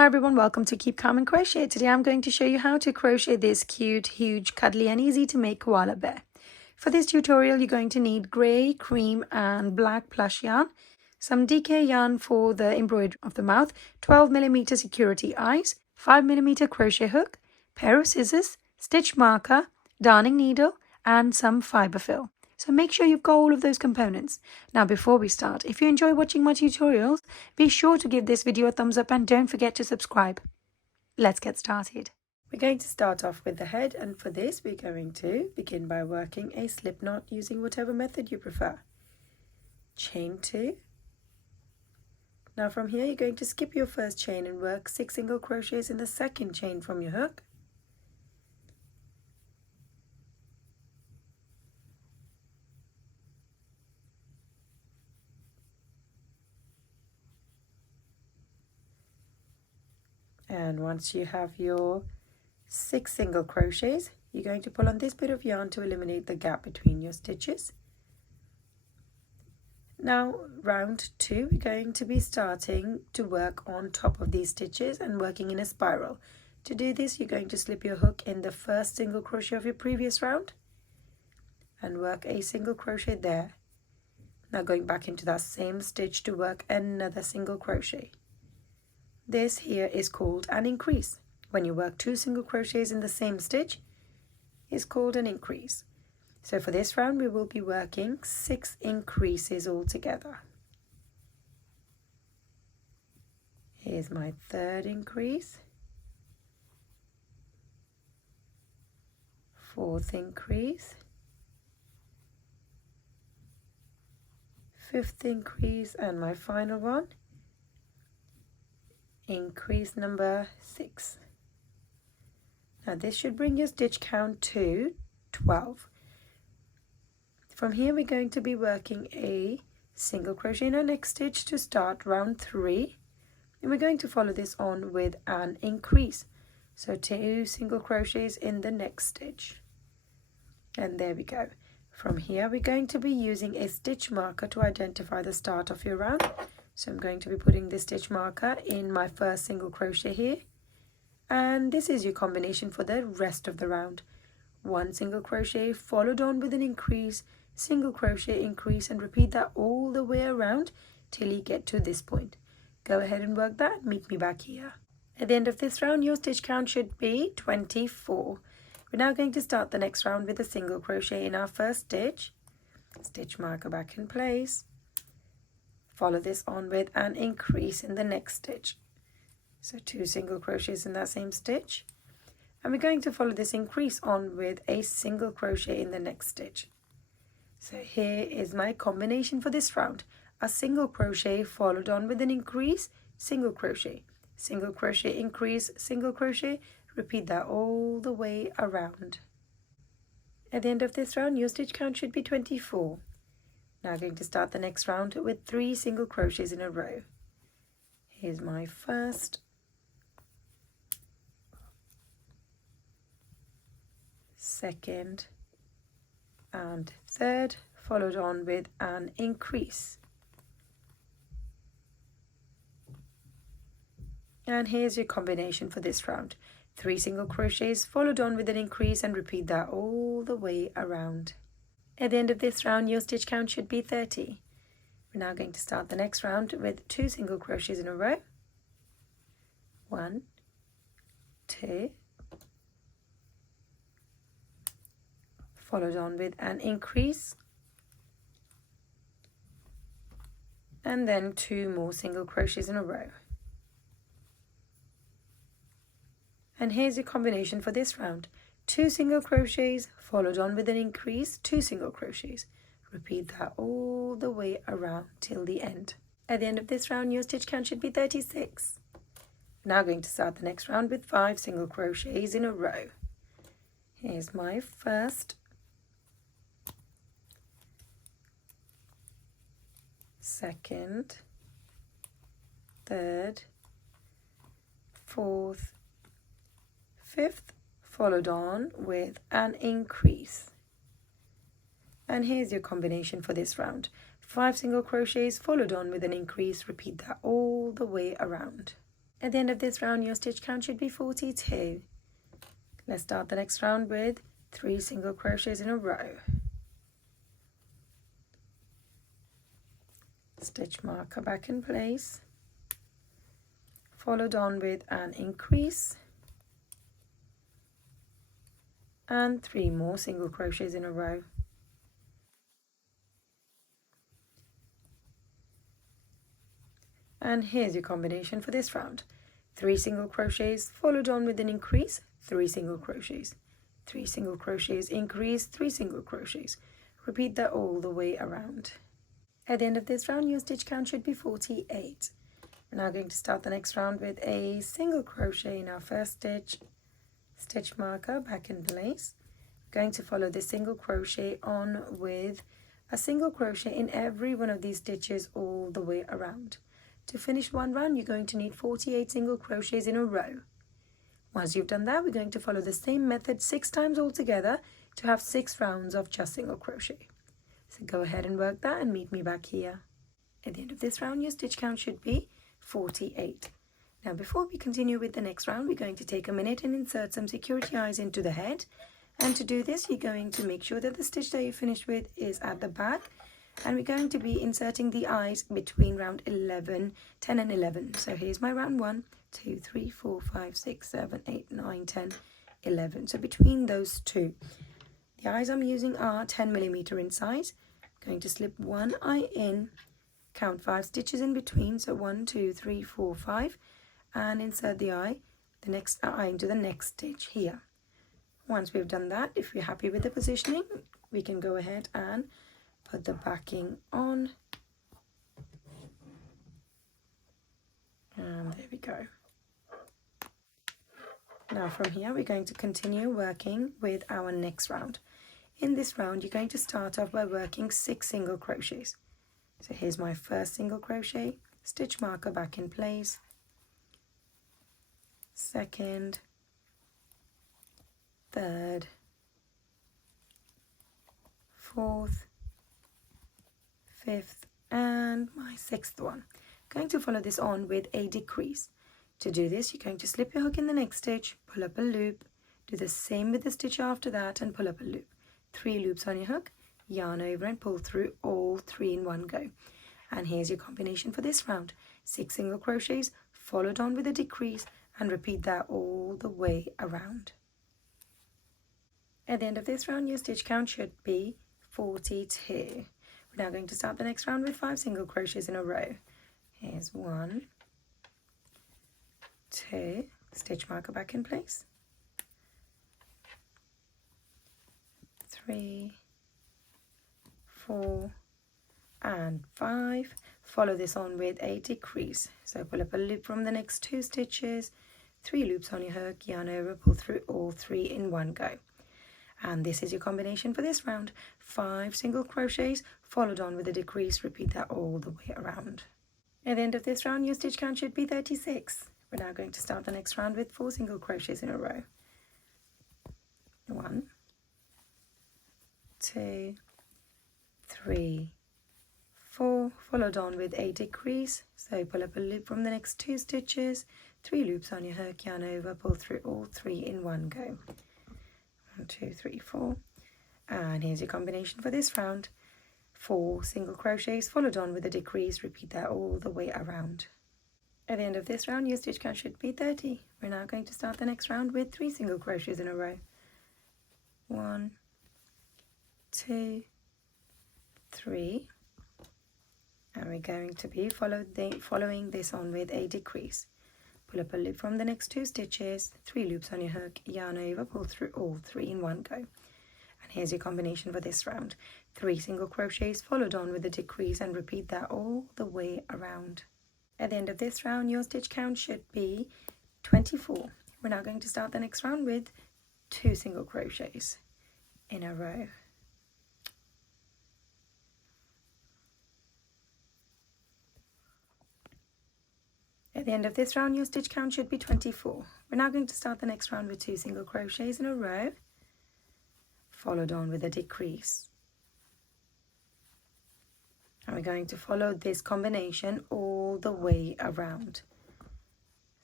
Hi everyone, welcome to Keep Calm and Crochet. Today I'm going to show you how to crochet this cute, huge, cuddly and easy to make koala bear. For this tutorial you're going to need grey, cream and black plush yarn, some DK yarn for the embroidery of the mouth, 12mm security eyes, 5mm crochet hook, pair of scissors, stitch marker, darning needle and some fibre fill. So make sure you've got all of those components. Now before we start, if you enjoy watching my tutorials, be sure to give this video a thumbs up and don't forget to subscribe. Let's get started. We're going to start off with the head, and for this we're going to begin by working a slip knot using whatever method you prefer. Chain 2. Now from here you're going to skip your first chain and work 6 single crochets in the second chain from your hook. And once you have your 6 single crochets, you're going to pull on this bit of yarn to eliminate the gap between your stitches. Now round 2, we're going to be starting to work on top of these stitches and working in a spiral. To do this, you're going to slip your hook in the first single crochet of your previous round and work a single crochet there. Now going back into that same stitch to work another single crochet. This here is called an increase. When you work 2 single crochets in the same stitch, is called an increase. So for this round we will be working 6 increases altogether. Here's my third increase, fourth increase, fifth increase, and my final one, increase number 6. Now this should bring your stitch count to 12. From here we're going to be working a single crochet in our next stitch to start round 3, and we're going to follow this on with an increase. So 2 single crochets in the next stitch, and there we go. From here we're going to be using a stitch marker to identify the start of your round. So I'm going to be putting this stitch marker in my first single crochet here, and this is your combination for the rest of the round. 1 single crochet followed on with an increase, single crochet, increase, and repeat that all the way around till you get to this point. Go ahead and work that. Meet me back here. At the end of this round your stitch count should be 24. We're now going to start the next round with a single crochet in our first stitch, stitch marker back in place, follow this on with an increase in the next stitch. So 2 single crochets in that same stitch, and we're going to follow this increase on with a single crochet in the next stitch. So here is my combination for this round: a single crochet followed on with an increase, single crochet, increase, single crochet. Repeat that all the way around. At the end of this round your stitch count should be 24. Now I'm going to start the next round with 3 single crochets in a row. Here's my first, second and third, followed on with an increase. And here's your combination for this round: 3 single crochets followed on with an increase, and repeat that all the way around. At the end of this round your stitch count should be 30. We're now going to start the next round with 2 single crochets in a row. 1, 2, followed on with an increase, and then 2 more single crochets in a row. And here's your combination for this round: 2 single crochets followed on with an increase, 2 single crochets. Repeat that all the way around till the end. At the end of this round your stitch count should be 36. Now going to start the next round with 5 single crochets in a row. Here's my first, second, third, fourth, fifth, followed on with an increase. And here's your combination for this round: 5 single crochets followed on with an increase. Repeat that all the way around. At the end of this round, your stitch count should be 42. Let's start the next round with 3 single crochets in a row. Stitch marker back in place, followed on with an increase and 3 more single crochets in a row. And here's your combination for this round. 3 single crochets followed on with an increase, 3 single crochets, 3 single crochets, increase, 3 single crochets. Repeat that all the way around. At the end of this round, your stitch count should be 48. We're now going to start the next round with a single crochet in our first stitch, stitch marker back in place. We're going to follow the single crochet on with a single crochet in every one of these stitches all the way around. To finish one round, you're going to need 48 single crochets in a row. Once you've done that, we're going to follow the same method 6 times altogether to have 6 rounds of just single crochet. So go ahead and work that and meet me back here. At the end of this round, your stitch count should be 48. Now before we continue with the next round, we're going to take a minute and insert some security eyes into the head. And to do this, you're going to make sure that the stitch that you finished with is at the back. And we're going to be inserting the eyes between round 10 and 11. So here's my round 1, 2, 3, 4, 5, 6, 7, 8, 9, 10, 11. So between those two, the eyes I'm using are 10mm in size. I'm going to slip one eye in, count 5 stitches in between, so 1, 2, 3, 4, 5, and insert the eye, the next eye into the next stitch here. Once we've done that, if we're happy with the positioning, we can go ahead and put the backing on, and there we go. Now from here we're going to continue working with our next round. In this round, you're going to start off by working 6 single crochets. So here's my first single crochet, stitch marker back in place, second, third, fourth, fifth, and my 6th one. Going to follow this on with a decrease. To do this, you're going to slip your hook in the next stitch, pull up a loop, do the same with the stitch after that and pull up a loop. 3 loops on your hook, yarn over and pull through all 3 in one go. And here's your combination for this round. 6 single crochets followed on with a decrease, and repeat that all the way around. At the end of this round, your stitch count should be 42. We're now going to start the next round with 5 single crochets in a row. Here's 1, 2, stitch marker back in place, 3, 4, and 5. Follow this on with a decrease. So pull up a loop from the next 2 stitches, 3 loops on your hook, yarn over, pull through all 3 in one go. And this is your combination for this round. 5 single crochets followed on with a decrease. Repeat that all the way around. At the end of this round, your stitch count should be 36. We're now going to start the next round with 4 single crochets in a row. 1, 2, 3, 4, followed on with a decrease. So pull up a loop from the next 2 stitches, 3 loops on your hook, yarn over, pull through all 3 in one go. 1, 2, 3, 4. And here's your combination for this round. 4 single crochets followed on with a decrease. Repeat that all the way around. At the end of this round, your stitch count should be 30. We're now going to start the next round with 3 single crochets in a row. 1, 2, 3. And we're going to be following this on with a decrease. Pull up a loop from the next 2 stitches, 3 loops on your hook, yarn over, pull through all 3 in one go. And here's your combination for this round. 3 single crochets followed on with a decrease, and repeat that all the way around. At the end of this round, your stitch count should be 24. We're now going to start the next round with 2 single crochets in a row. At the end of this round, your stitch count should be 24. We're now going to start the next round with 2 single crochets in a row, followed on with a decrease. And we're going to follow this combination all the way around.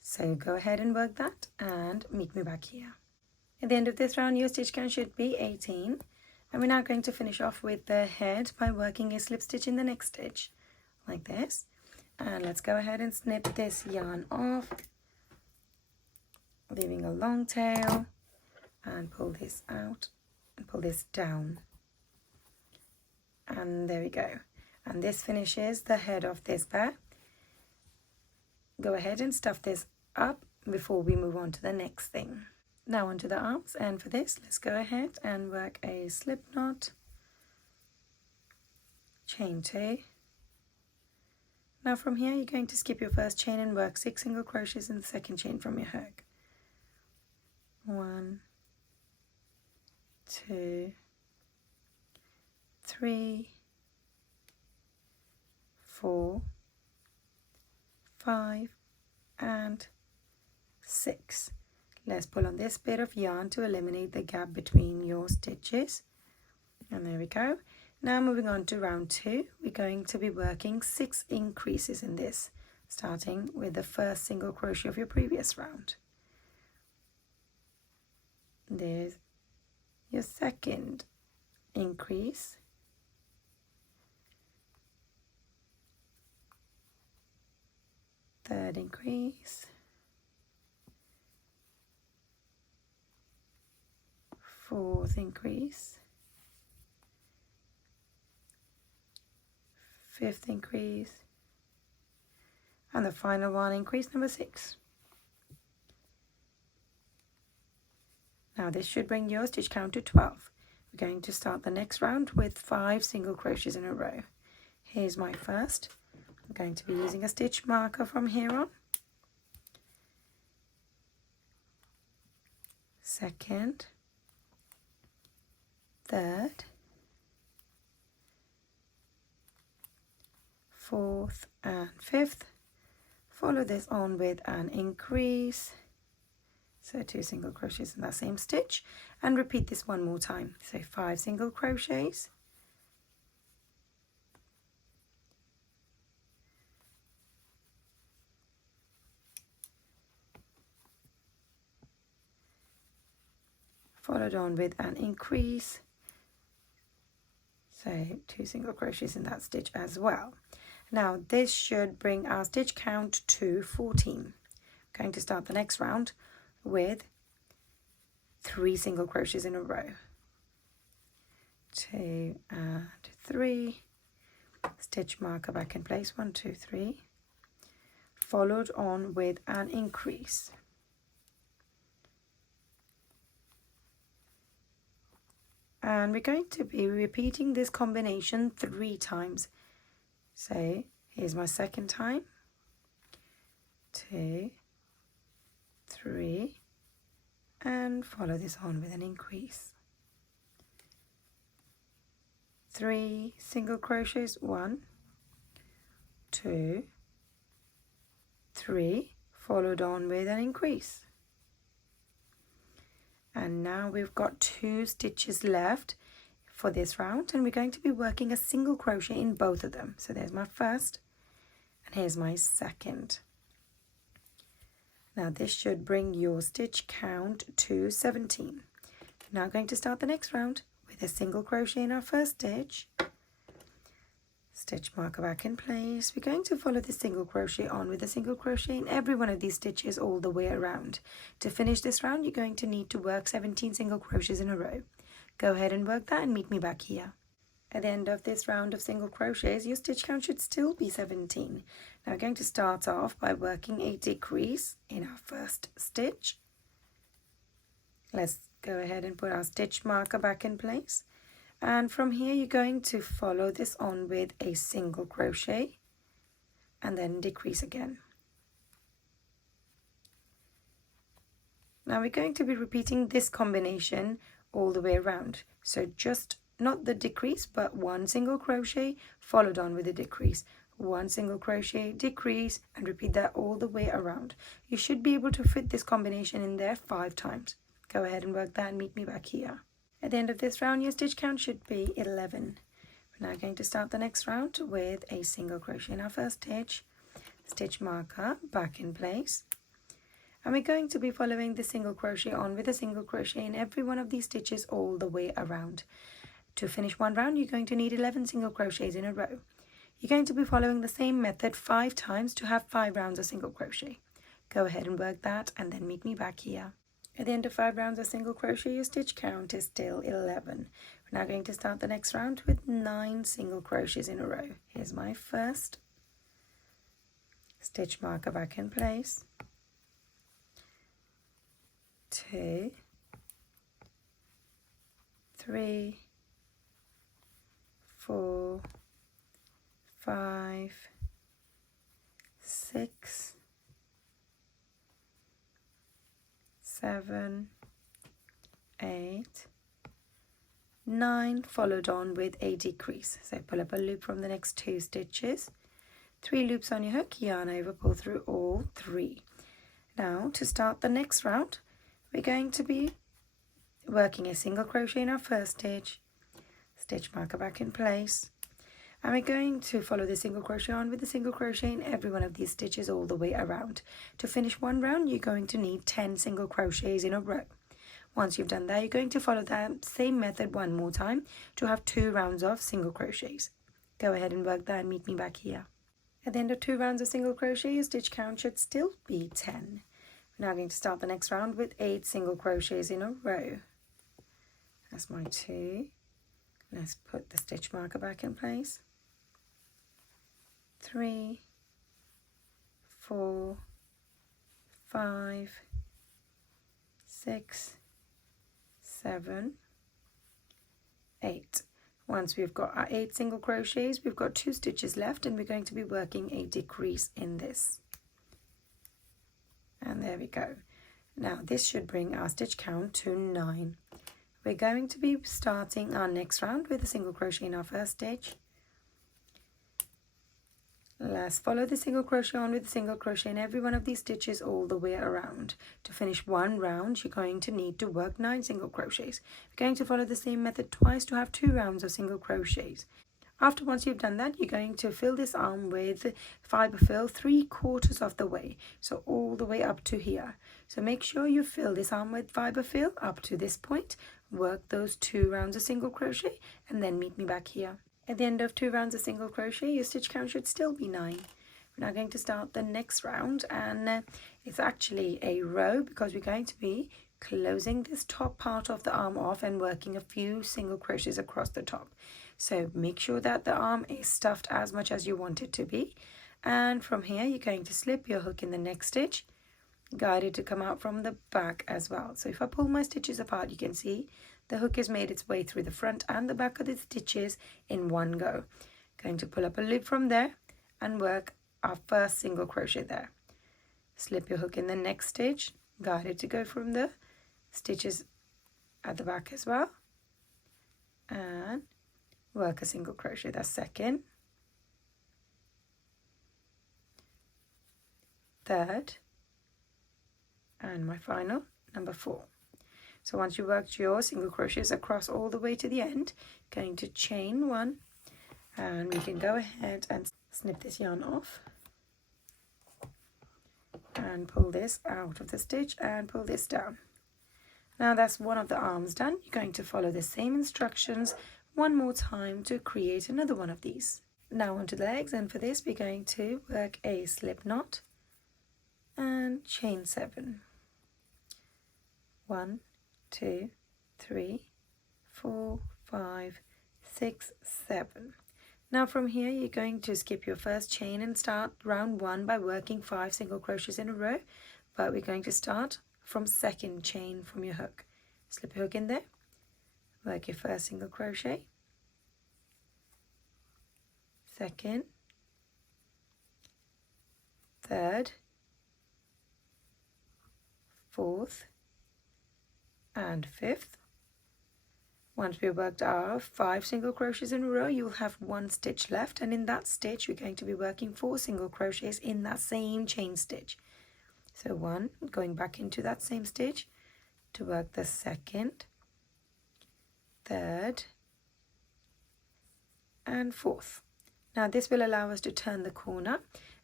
So go ahead and work that and meet me back here. At the end of this round, your stitch count should be 18. And we're now going to finish off with the head by working a slip stitch in the next stitch, like this. And let's go ahead and snip this yarn off, leaving a long tail, and pull this out and pull this down. And there we go. And this finishes the head of this bear. Go ahead and stuff this up before we move on to the next thing. Now onto the arms, and for this let's go ahead and work a slip knot, chain 2. Now from here you're going to skip your first chain and work 6 single crochets in the second chain from your hook. 1, 2, 3, 4, 5 and 6. Let's pull on this bit of yarn to eliminate the gap between your stitches. And there we go. Now moving on to round 2, we're going to be working 6 increases in this, starting with the first single crochet of your previous round. There's your second increase. Third increase. Fourth increase, fifth increase, and the final one, increase number 6. Now this should bring your stitch count to 12. We're going to start the next round with 5 single crochets in a row. Here's my first. I'm going to be using a stitch marker from here on. Second, third, fourth and fifth. Follow this on with an increase, so 2 single crochets in that same stitch, and repeat this one more time. So 5 single crochets, followed on with an increase, so 2 single crochets in that stitch as well. Now this should bring our stitch count to 14. I'm going to start the next round with 3 single crochets in a row. 2 and 3, stitch marker back in place, 1, 2, 3, followed on with an increase. And we're going to be repeating this combination 3 times. So here's my second time, 2, 3, and follow this on with an increase. 3 single crochets, 1, 2, 3, followed on with an increase. And now we've got 2 stitches left for this round, and we're going to be working a single crochet in both of them. So there's my first, and here's my second. Now this should bring your stitch count to 17. We're now going to start the next round with a single crochet in our first stitch. Stitch marker back in place. We're going to follow the single crochet on with a single crochet in every one of these stitches all the way around. To finish this round, you're going to need to work 17 single crochets in a row. Go ahead and work that and meet me back here. At the end of this round of single crochets, your stitch count should still be 17. Now we're going to start off by working a decrease in our first stitch. Let's go ahead and put our stitch marker back in place. And from here you're going to follow this on with a single crochet and then decrease again. Now we're going to be repeating this combination all the way around. So just not the decrease, but 1 single crochet followed on with a decrease, 1 single crochet, decrease, and repeat that all the way around. You should be able to fit this combination in there 5 times. Go ahead and work that and meet me back here. At the end of this round, your stitch count should be 11. We're now going to start the next round with a single crochet in our first stitch, stitch marker back in place, And we're going to be following the single crochet on with a single crochet in every one of these stitches all the way around. To finish one round, you're going to need 11 single crochets in a row. You're going to be following the same method 5 times to have 5 rounds of single crochet. Go ahead and work that and then meet me back here. At the end of 5 rounds of single crochet, your stitch count is still 11. We're now going to start the next round with 9 single crochets in a row. Here's my first stitch marker back in place, 2, 3, 4, 5, 6, 7, 8, 9, followed on with a decrease. So pull up a loop from the next 2 stitches, 3 loops on your hook, yarn over, pull through all 3. Now to start the next round, we're going to be working a single crochet in our first stitch, stitch marker back in place, and we're going to follow the single crochet on with the single crochet in every one of these stitches all the way around. To finish one round, you're going to need 10 single crochets in a row. Once you've done that, you're going to follow that same method one more time to have 2 rounds of single crochets. Go ahead and work that and meet me back here. At the end of 2 rounds of single crochet, your stitch count should still be 10. We're now going to start the next round with 8 single crochets in a row. That's my 2. Let's put the stitch marker back in place. 3, 4, 5, 6, 7, 8. Once we've got our 8 single crochets, we've got 2 stitches left, and we're going to be working a decrease in this. And there we go. Now this should bring our stitch count to 9. We're going to be starting our next round with a single crochet in our first stitch. Let's follow the single crochet on with the single crochet in every one of these stitches all the way around. To finish one round, you're going to need to work 9 single crochets. We're going to follow the same method twice to have 2 rounds of single crochets. Once you've done that, you're going to fill this arm with fiber fill 3/4 of the way, so all the way up to here. So make sure you fill this arm with fiber fill up to this point, work those 2 rounds of single crochet, and then meet me back here. At the end of 2 rounds of single crochet, your stitch count should still be 9. We're now going to start the next round, and it's actually a row because we're going to be closing this top part of the arm off and working a few single crochets across the top. So make sure that the arm is stuffed as much as you want it to be, and from here you're going to slip your hook in the next stitch, guide it to come out from the back as well. So if I pull my stitches apart, you can see the hook has made its way through the front and the back of the stitches in one go. Going to pull up a loop from there and work our first single crochet there. Slip your hook in the next stitch, guide it to go from the stitches at the back as well, and work a single crochet. That's second, third, and my final, number 4. So once you worked your single crochets across all the way to the end, going to chain 1, and we can go ahead and snip this yarn off and pull this out of the stitch and pull this down. Now that's one of the arms done. You're going to follow the same instructions one more time to create another one of these. Now onto the legs, and for this we're going to work a slip knot and chain 7. 1, 2, 3, 4, 5, 6, 7. Now from here you're going to skip your first chain and start round 1 by working 5 single crochets in a row, but we're going to start from second chain from your hook. Slip your hook in there, work your first single crochet, second, third, fourth, and fifth. Once we've worked our 5 single crochets in a row, you will have 1 stitch left, and in that stitch we're going to be working 4 single crochets in that same chain stitch. So 1, going back into that same stitch to work the second, third, and fourth. Now this will allow us to turn the corner,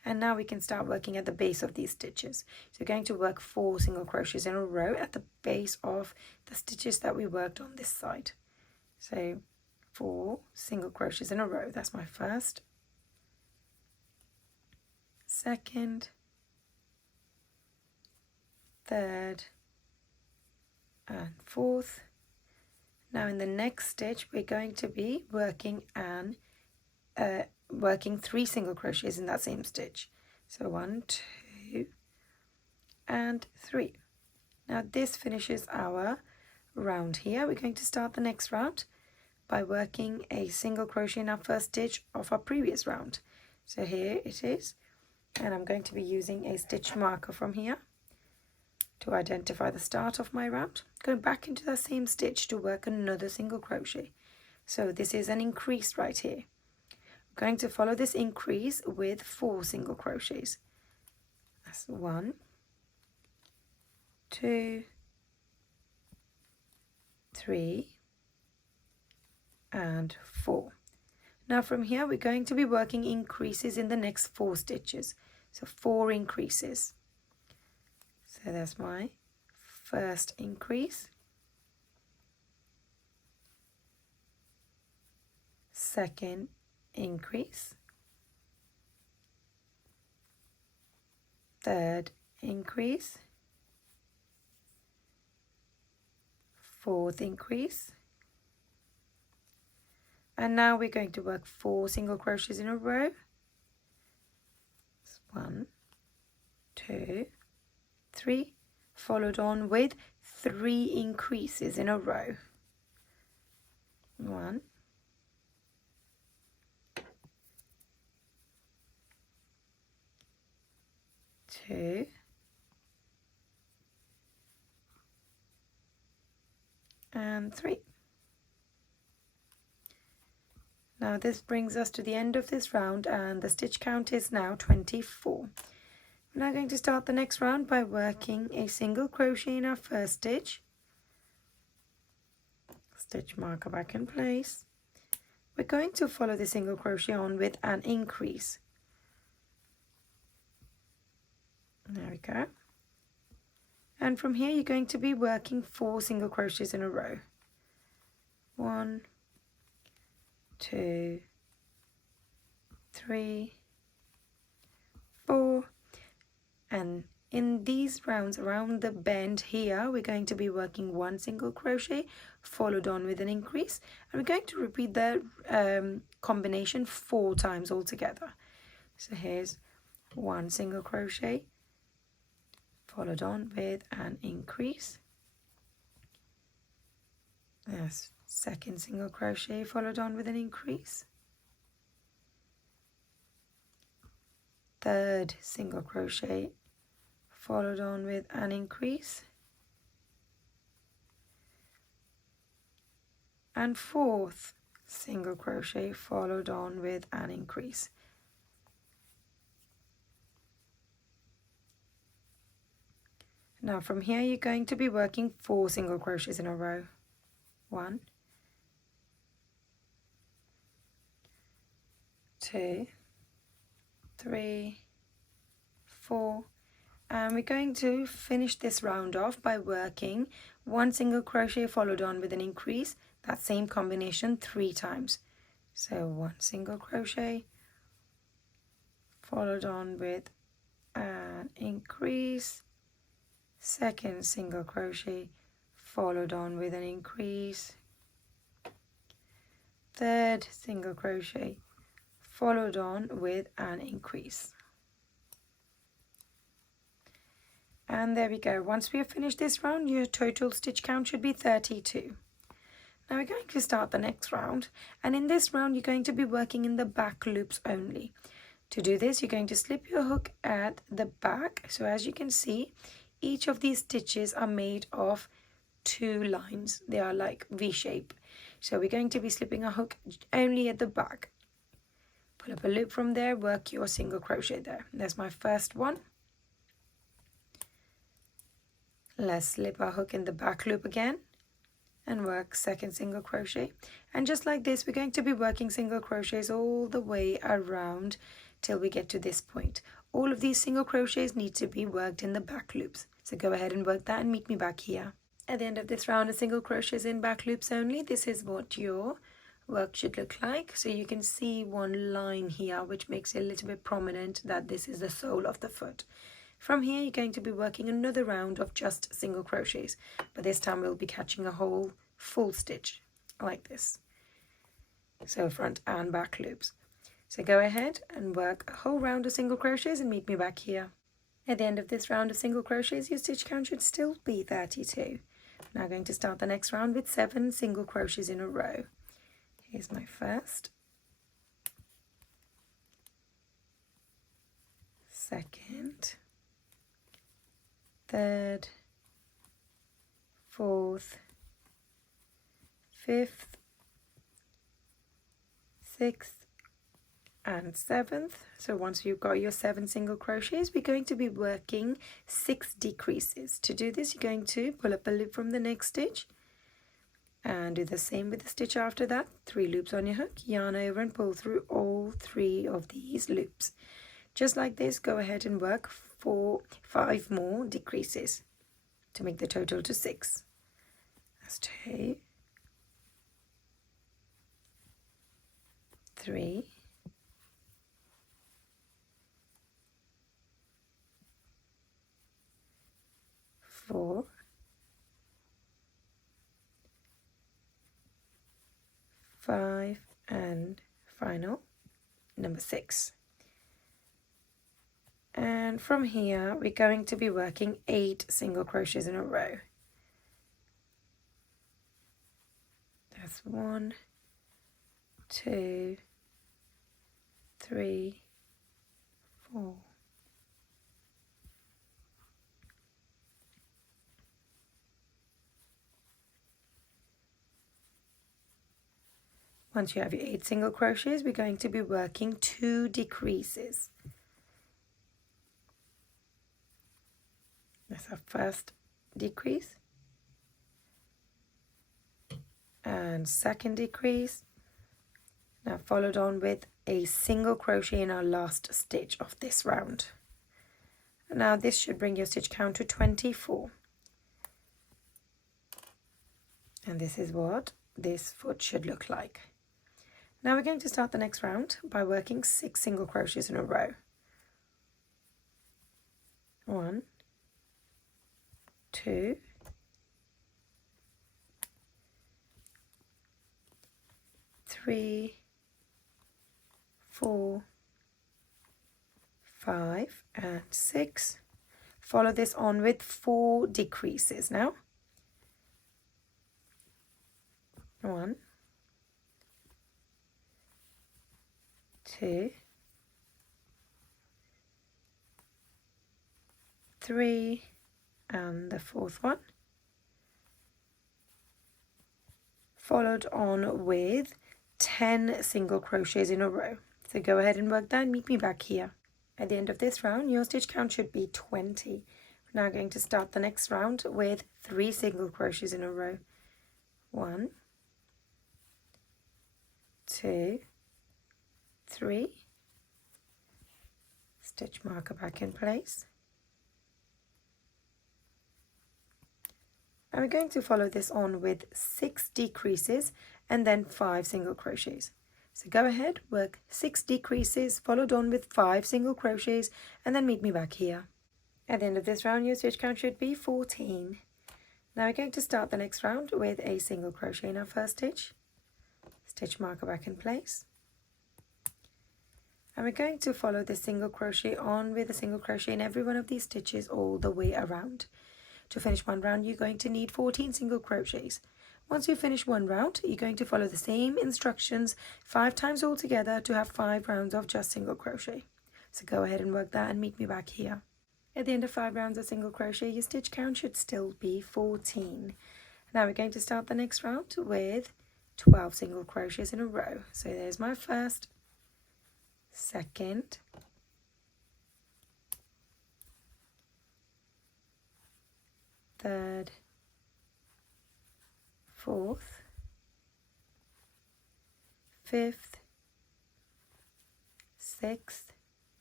And now we can start working at the base of these stitches. So we're going to work 4 single crochets in a row at the base of the stitches that we worked on this side. So 4 single crochets in a row. That's my first, second, third, and fourth. Now in the next stitch we're going to be working 3 single crochets in that same stitch. So 1, 2, and 3. Now this finishes our round here. We're going to start the next round by working a single crochet in our first stitch of our previous round. So here it is, and I'm going to be using a stitch marker from here to identify the start of my round. Going back into that same stitch to work another single crochet. So this is an increase right here. I'm going to follow this increase with 4 single crochets. That's 1, 2, 3, and 4. Now from here we're going to be working increases in the next 4 stitches. So 4 increases. So that's my first increase, second increase, third increase, fourth increase, and now we're going to work 4 single crochets in a row. 1, 2, 3, followed on with 3 increases in a row. 1, 2, and 3. Now this brings us to the end of this round, and the stitch count is now 24. We're now going to start the next round by working a single crochet in our first stitch. Stitch marker back in place. We're going to follow the single crochet on with an increase. There we go. And from here you're going to be working 4 single crochets in a row. 1, 2, 3, 4. And in these rounds around the bend here, we're going to be working 1 single crochet followed on with an increase, and we're going to repeat the combination 4 times altogether. So here's 1 single crochet followed on with an increase. Yes, second single crochet followed on with an increase. Third single crochet followed on with an increase, and fourth single crochet followed on with an increase. Now from here you're going to be working 4 single crochets in a row. 1, 2, 3, 4. And we're going to finish this round off by working 1 single crochet followed on with an increase, that same combination 3 times. So 1 single crochet followed on with an increase, second single crochet followed on with an increase, third single crochet followed on with an increase. And there we go. Once we have finished this round, your total stitch count should be 32. Now we're going to start the next round, and in this round you're going to be working in the back loops only. To do this, you're going to slip your hook at the back. So as you can see, each of these stitches are made of 2 lines. They are like V-shape. So we're going to be slipping a hook only at the back. Pull up a loop from there, work your single crochet there. There's my first one. Let's slip our hook in the back loop again and work second single crochet. And just like this, we're going to be working single crochets all the way around till we get to this point. All of these single crochets need to be worked in the back loops. So go ahead and work that and meet me back here. At the end of this round of single crochets in back loops only, this is what your work should look like. So you can see one line here which makes it a little bit prominent that this is the sole of the foot. From here you're going to be working another round of just single crochets, but this time we'll be catching a whole full stitch like this. So front and back loops. So go ahead and work a whole round of single crochets and meet me back here. At the end of this round of single crochets, your stitch count should still be 32. I'm now going to start the next round with 7 single crochets in a row. Here's my first, second, third, fourth, fifth, sixth, and 7th. So once you've got your 7 single crochets, we're going to be working 6 decreases. To do this, you're going to pull up a loop from the next stitch and do the same with the stitch after that. 3 loops on your hook, yarn over and pull through all 3 of these loops. Just like this, go ahead and work 5 more decreases to make the total to 6. That's 2, 3, 4, 5, and final, number 6. And from here we're going to be working 8 single crochets in a row. That's 1, 2, 3, 4. Once you have your 8 single crochets, we're going to be working 2 decreases. That's our first decrease and second decrease. Now followed on with a single crochet in our last stitch of this round. And now this should bring your stitch count to 24. And this is what this foot should look like. Now we're going to start the next round by working 6 single crochets in a row. 1, 2, 3, 4, 5, and 6. Follow this on with 4 decreases now. 1, 2, 3, and the 4th one, followed on with 10 single crochets in a row. So go ahead and work that and meet me back here. At the end of this round, your stitch count should be 20. We're now going to start the next round with 3 single crochets in a row. 1, 2, 3, stitch marker back in place. And we're going to follow this on with 6 decreases and then 5 single crochets. So go ahead, work 6 decreases followed on with 5 single crochets and then meet me back here. At the end of this round, your stitch count should be 14. Now we're going to start the next round with a single crochet in our first stitch. Stitch marker back in place. And we're going to follow the single crochet on with a single crochet in every one of these stitches all the way around. To finish one round, you're going to need 14 single crochets. Once you finish one round, you're going to follow the same instructions 5 times all together to have 5 rounds of just single crochet. So go ahead and work that and meet me back here. At the end of 5 rounds of single crochet, your stitch count should still be 14. Now we're going to start the next round with 12 single crochets in a row. So there's my first, second, third, fourth, fifth, sixth,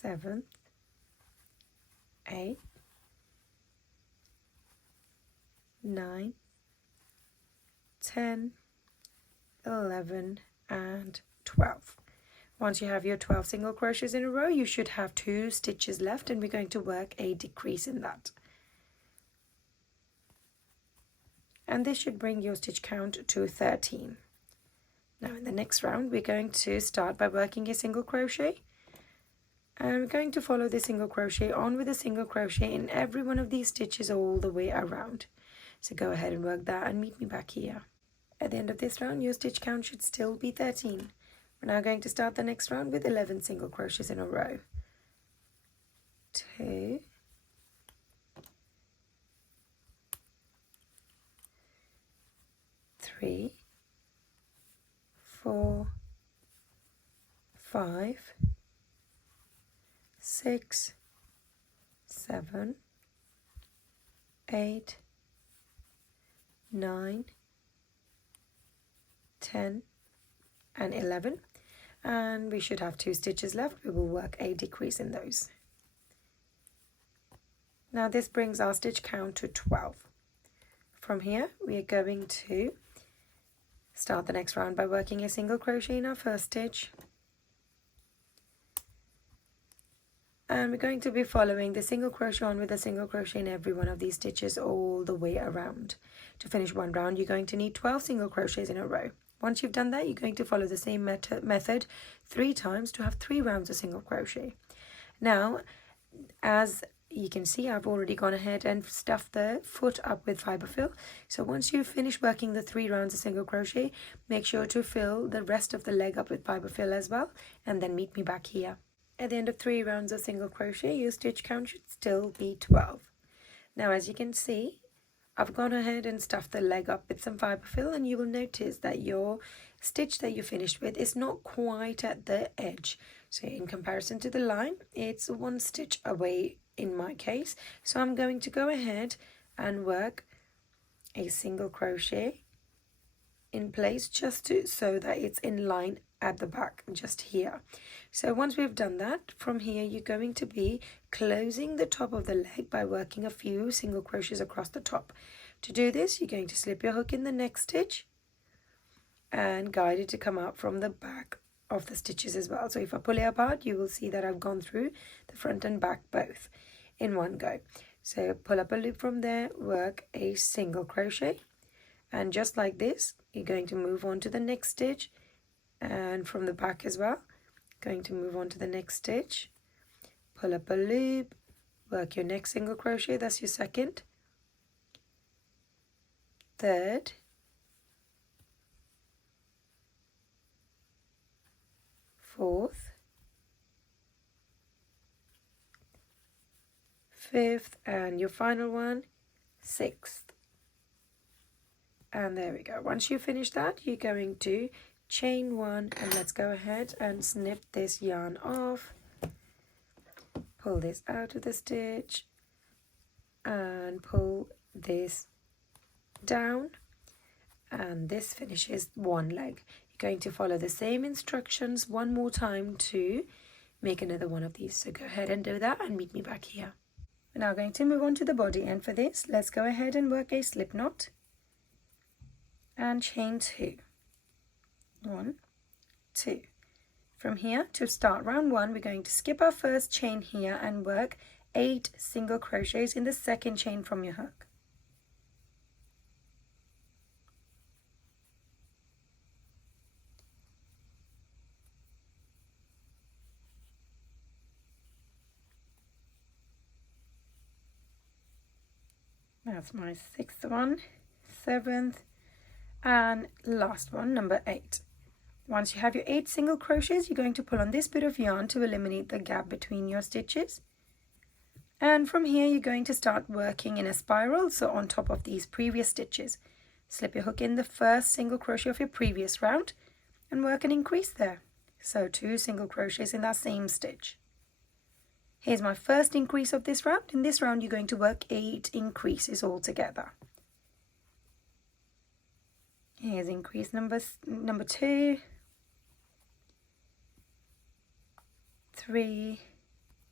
7th, 8th, 9, 10, 11 and 12. Once you have your 12 single crochets in a row, you should have 2 stitches left, and we're going to work a decrease in that. And this should bring your stitch count to 13. Now in the next round, we're going to start by working a single crochet. And we're going to follow the single crochet on with a single crochet in every one of these stitches all the way around. So go ahead and work that and meet me back here. At the end of this round, your stitch count should still be 13. We're now going to start the next round with 11 single crochets in a row. 2, 3, 4, 5, 6, 7, 8, 9, 10 and 11, and we should have 2 stitches left. We will work a decrease in those. Now this brings our stitch count to 12. From here we are going to start the next round by working a single crochet in our first stitch, and we're going to be following the single crochet on with a single crochet in every one of these stitches all the way around. To finish one round, you're going to need 12 single crochets in a row. Once you've done that, you're going to follow the same method 3 times to have 3 rounds of single crochet. Now, as you can see, I've already gone ahead and stuffed the foot up with fiber fill. So once you finish working the 3 rounds of single crochet, make sure to fill the rest of the leg up with fiber fill as well, and then meet me back here. At the end of 3 rounds of single crochet, your stitch count should still be 12. Now as you can see, I've gone ahead and stuffed the leg up with some fiber fill, and you will notice that your stitch that you finished with is not quite at the edge. So in comparison to the line, it's 1 stitch away in my case. So I'm going to go ahead and work a single crochet in place just so that it's in line at the back, just here. So once we've done that, from here you're going to be closing the top of the leg by working a few single crochets across the top. To do this, you're going to slip your hook in the next stitch and guide it to come out from the back of the stitches as well. So if I pull it apart, you will see that I've gone through the front and back both in one go. So pull up a loop from there, work a single crochet, and just like this, you're going to move on to the next stitch, and from the back as well, going to move on to the next stitch, pull up a loop, work your next single crochet, that's your second, third, fourth, fifth, and your final one, sixth. And there we go. Once you finish that, you're going to chain 1, and let's go ahead and snip this yarn off. Pull this out of the stitch and pull this down, and this finishes one leg. You're going to follow the same instructions one more time to make another one of these. So go ahead and do that and meet me back here. We're now going to move on to the body, and for this, let's go ahead and work a slip knot and chain 2. 1, 2. From here, to start round 1, we're going to skip our first chain here and work 8 single crochets in the second chain from your hook. That's my 6th one, 7th, and last one, number 8. Once you have your 8 single crochets, you're going to pull on this bit of yarn to eliminate the gap between your stitches. And from here, you're going to start working in a spiral, so on top of these previous stitches. Slip your hook in the first single crochet of your previous round and work an increase there. So 2 single crochets in that same stitch. Here's my first increase of this round. In this round, you're going to work 8 increases all together. Here's increase number 2, 3,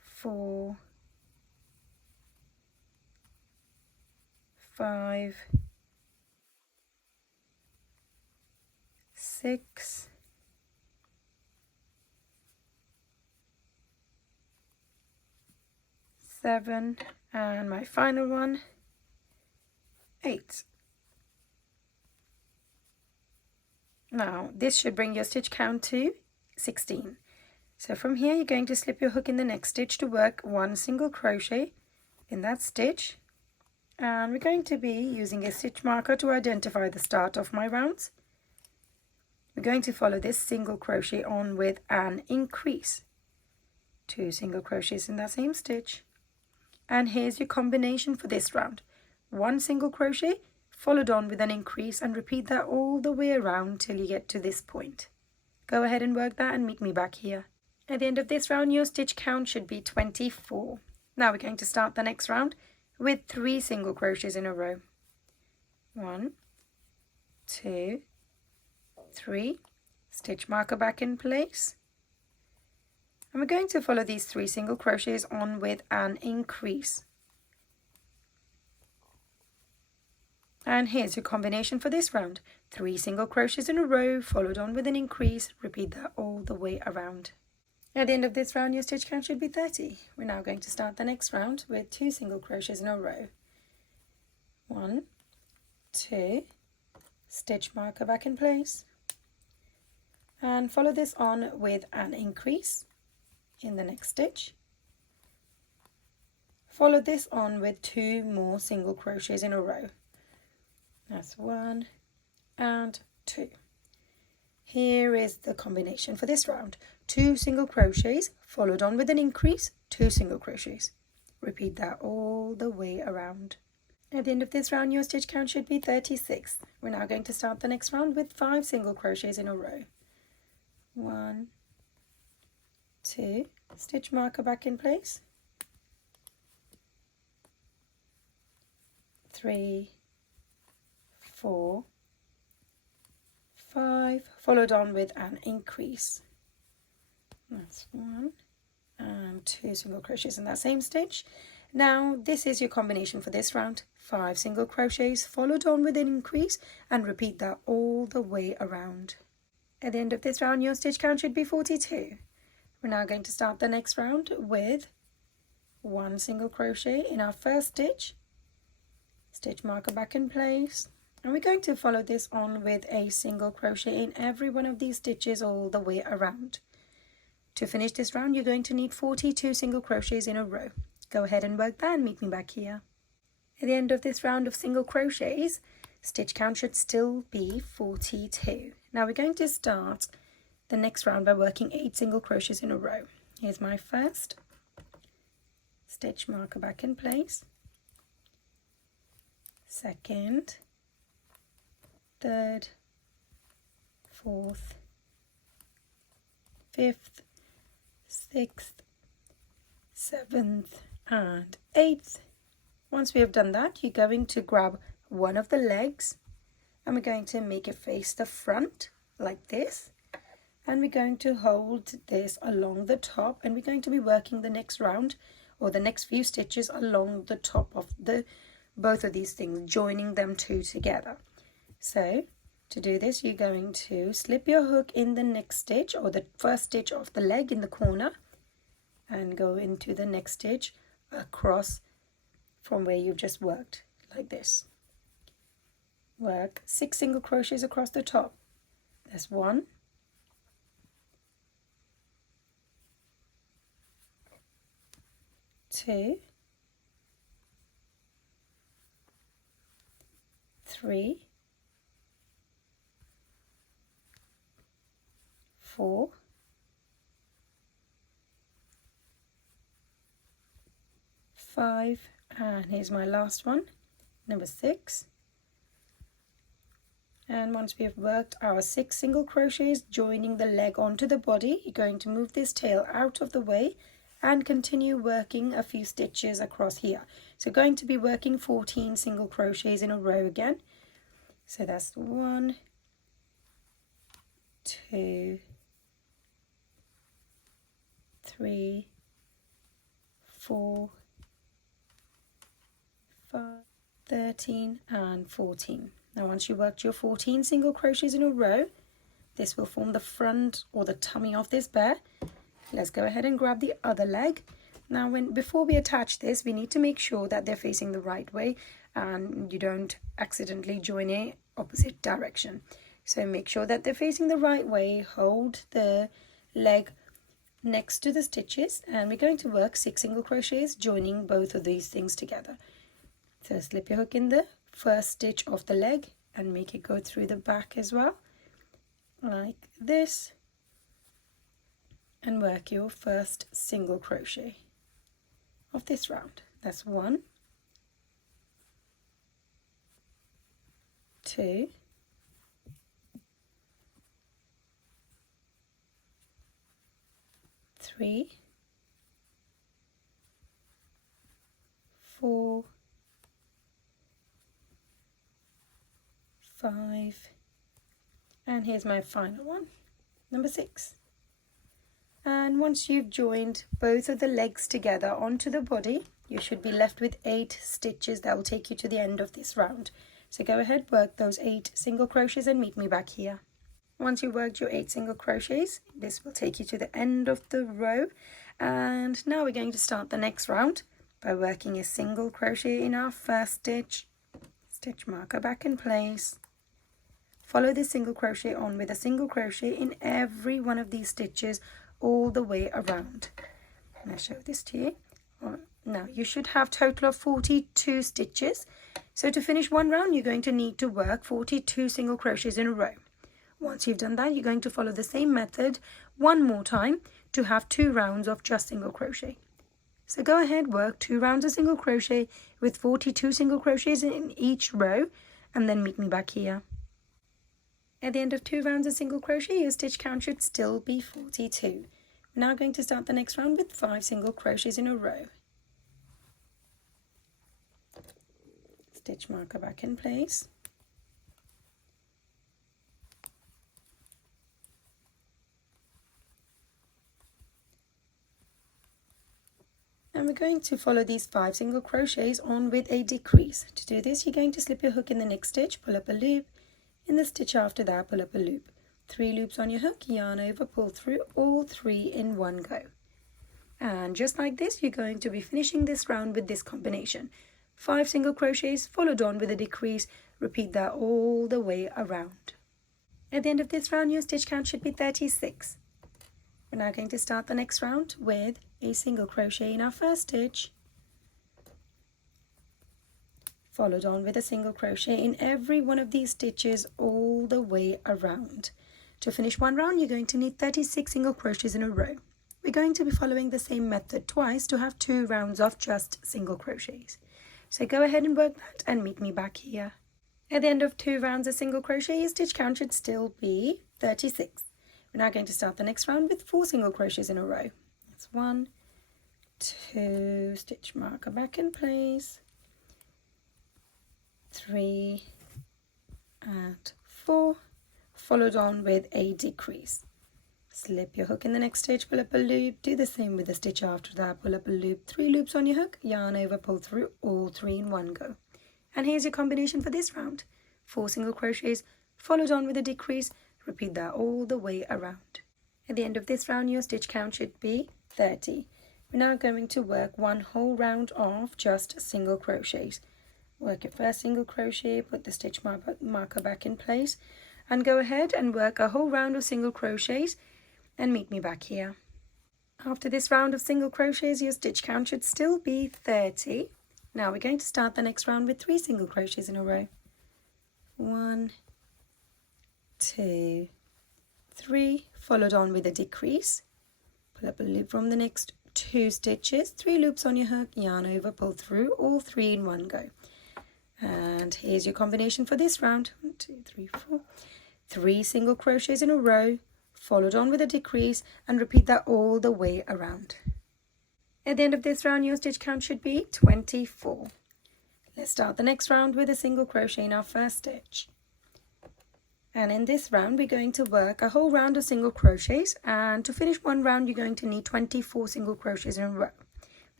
4, 5, 6, 7, and my final one, 8. Now this should bring your stitch count to 16. So from here you're going to slip your hook in the next stitch to work 1 single crochet in that stitch, and we're going to be using a stitch marker to identify the start of my rounds. We're going to follow this single crochet on with an increase, 2 single crochets in that same stitch, and here's your combination for this round: 1 single crochet followed on with an increase, and repeat that all the way around till you get to this point. Go ahead and work that and meet me back here. At the end of this round your stitch count should be 24. Now we're going to start the next round with 3 single crochets in a row. 1, 2, 3, stitch marker back in place, and we're going to follow these 3 single crochets on with an increase. And here's your combination for this round: 3 single crochets in a row followed on with an increase. Repeat that all the way around. At the end of this round your stitch count should be 30. We're now going to start the next round with 2 single crochets in a row. 1, 2, stitch marker back in place, and follow this on with an increase in the next stitch. Follow this on with 2 more single crochets in a row. That's 1 and 2. Here is the combination for this round: 2 single crochets followed on with an increase, 2 single crochets. Repeat that all the way around. At the end of this round your stitch count should be 36. We're now going to start the next round with 5 single crochets in a row. 1, 2, stitch marker back in place, 3, 4, 5, followed on with an increase. That's 1 and 2 single crochets in that same stitch. Now this is your combination for this round: 5 single crochets followed on with an increase, and repeat that all the way around. At the end of this round your stitch count should be 42. We're now going to start the next round with 1 single crochet in our first stitch, stitch marker back in place, and we're going to follow this on with a single crochet in every one of these stitches all the way around. To finish this round you're going to need 42 single crochets in a row. Go ahead and work that and meet me back here. At the end of this round of single crochets, stitch count should still be 42. Now we're going to start the next round by working 8 single crochets in a row. Here's my first, stitch marker back in place, second, third, fourth, fifth, sixth, seventh, and eighth. Once we have done that, you're going to grab one of the legs and we're going to make it face the front like this, and we're going to hold this along the top, and we're going to be working the next round or the next few stitches along the top of both of these things, joining them two together. So to do this, you're going to slip your hook in the next stitch or the first stitch of the leg in the corner and go into the next stitch across from where you've just worked like this. Work 6 single crochets across the top. There's 1, 2, 3, 4, 5, and here's my last one, number 6. And once we have worked our 6 single crochets joining the leg onto the body, you're going to move this tail out of the way and continue working a few stitches across here. So going to be working 14 single crochets in a row again. So that's 1, 2, 3, 4, 5, 13 and 14. Now once you worked your 14 single crochets in a row, this will form the front or the tummy of this bear. Let's go ahead and grab the other leg. Now before we attach this, we need to make sure that they're facing the right way and you don't accidentally join in opposite direction. So make sure that they're facing the right way, hold the leg next to the stitches, and we're going to work 6 single crochets joining both of these things together. So slip your hook in the first stitch of the leg and make it go through the back as well, like this, and work your first single crochet of this round. That's 1, 2, 3, 4, 5, and here's my final one, number 6. And once you've joined both of the legs together onto the body, you should be left with 8 stitches that will take you to the end of this round. So go ahead, work those 8 single crochets and meet me back here. Once you've worked your 8 single crochets, this will take you to the end of the row. And now we're going to start the next round by working a single crochet in our first stitch, stitch marker back in place. Follow this single crochet on with a single crochet in every one of these stitches all the way around. And I'll show this to you. Now you should have a total of 42 stitches. So to finish one round, you're going to need to work 42 single crochets in a row. Once you've done that, you're going to follow the same method one more time to have 2 rounds of just single crochet. So go ahead, work 2 rounds of single crochet with 42 single crochets in each row, and then meet me back here. At the end of 2 rounds of single crochet, your stitch count should still be 42. We're now going to start the next round with 5 single crochets in a row. Stitch marker back in place. And we're going to follow these 5 single crochets on with a decrease. To do this, you're going to slip your hook in the next stitch, pull up a loop. In the stitch after that, pull up a loop. 3 loops on your hook, yarn over, pull through all 3 in one go. And just like this, you're going to be finishing this round with this combination. 5 single crochets followed on with a decrease. Repeat that all the way around. At the end of this round, your stitch count should be 36. We're now going to start the next round with a single crochet in our first stitch, followed on with a single crochet in every one of these stitches all the way around. To finish one round, you're going to need 36 single crochets in a row. We're going to be following the same method twice to have 2 rounds of just single crochets. So go ahead and work that and meet me back here. At the end of 2 rounds of single crochet, your stitch count should still be 36. We're now going to start the next round with 4 single crochets in a row. That's 1, 2, stitch marker back in place, 3 and 4, followed on with a decrease. Slip your hook in the next stitch, pull up a loop, do the same with the stitch after that, pull up a loop, 3 loops on your hook, yarn over, pull through all 3 in one go. And here's your combination for this round. 4 single crochets followed on with a decrease. Repeat that all the way around. At the end of this round, your stitch count should be 30. We're now going to work one whole round of just single crochets. Work your first single crochet, put the stitch marker back in place, and go ahead and work a whole round of single crochets and meet me back here. After this round of single crochets, your stitch count should still be 30. Now we're going to start the next round with 3 single crochets in a row. 1, 2, 3, followed on with a decrease. Pull up a loop from the next 2 stitches, 3 loops on your hook, yarn over, pull through all 3 in one go. And here's your combination for this round. 1, 2, 3, 4. 3 single crochets in a row, followed on with a decrease, and repeat that all the way around. At the end of this round, your stitch count should be 24. Let's start the next round with a single crochet in our first stitch. And in this round, we're going to work a whole round of single crochets, and to finish one round, you're going to need 24 single crochets in a row.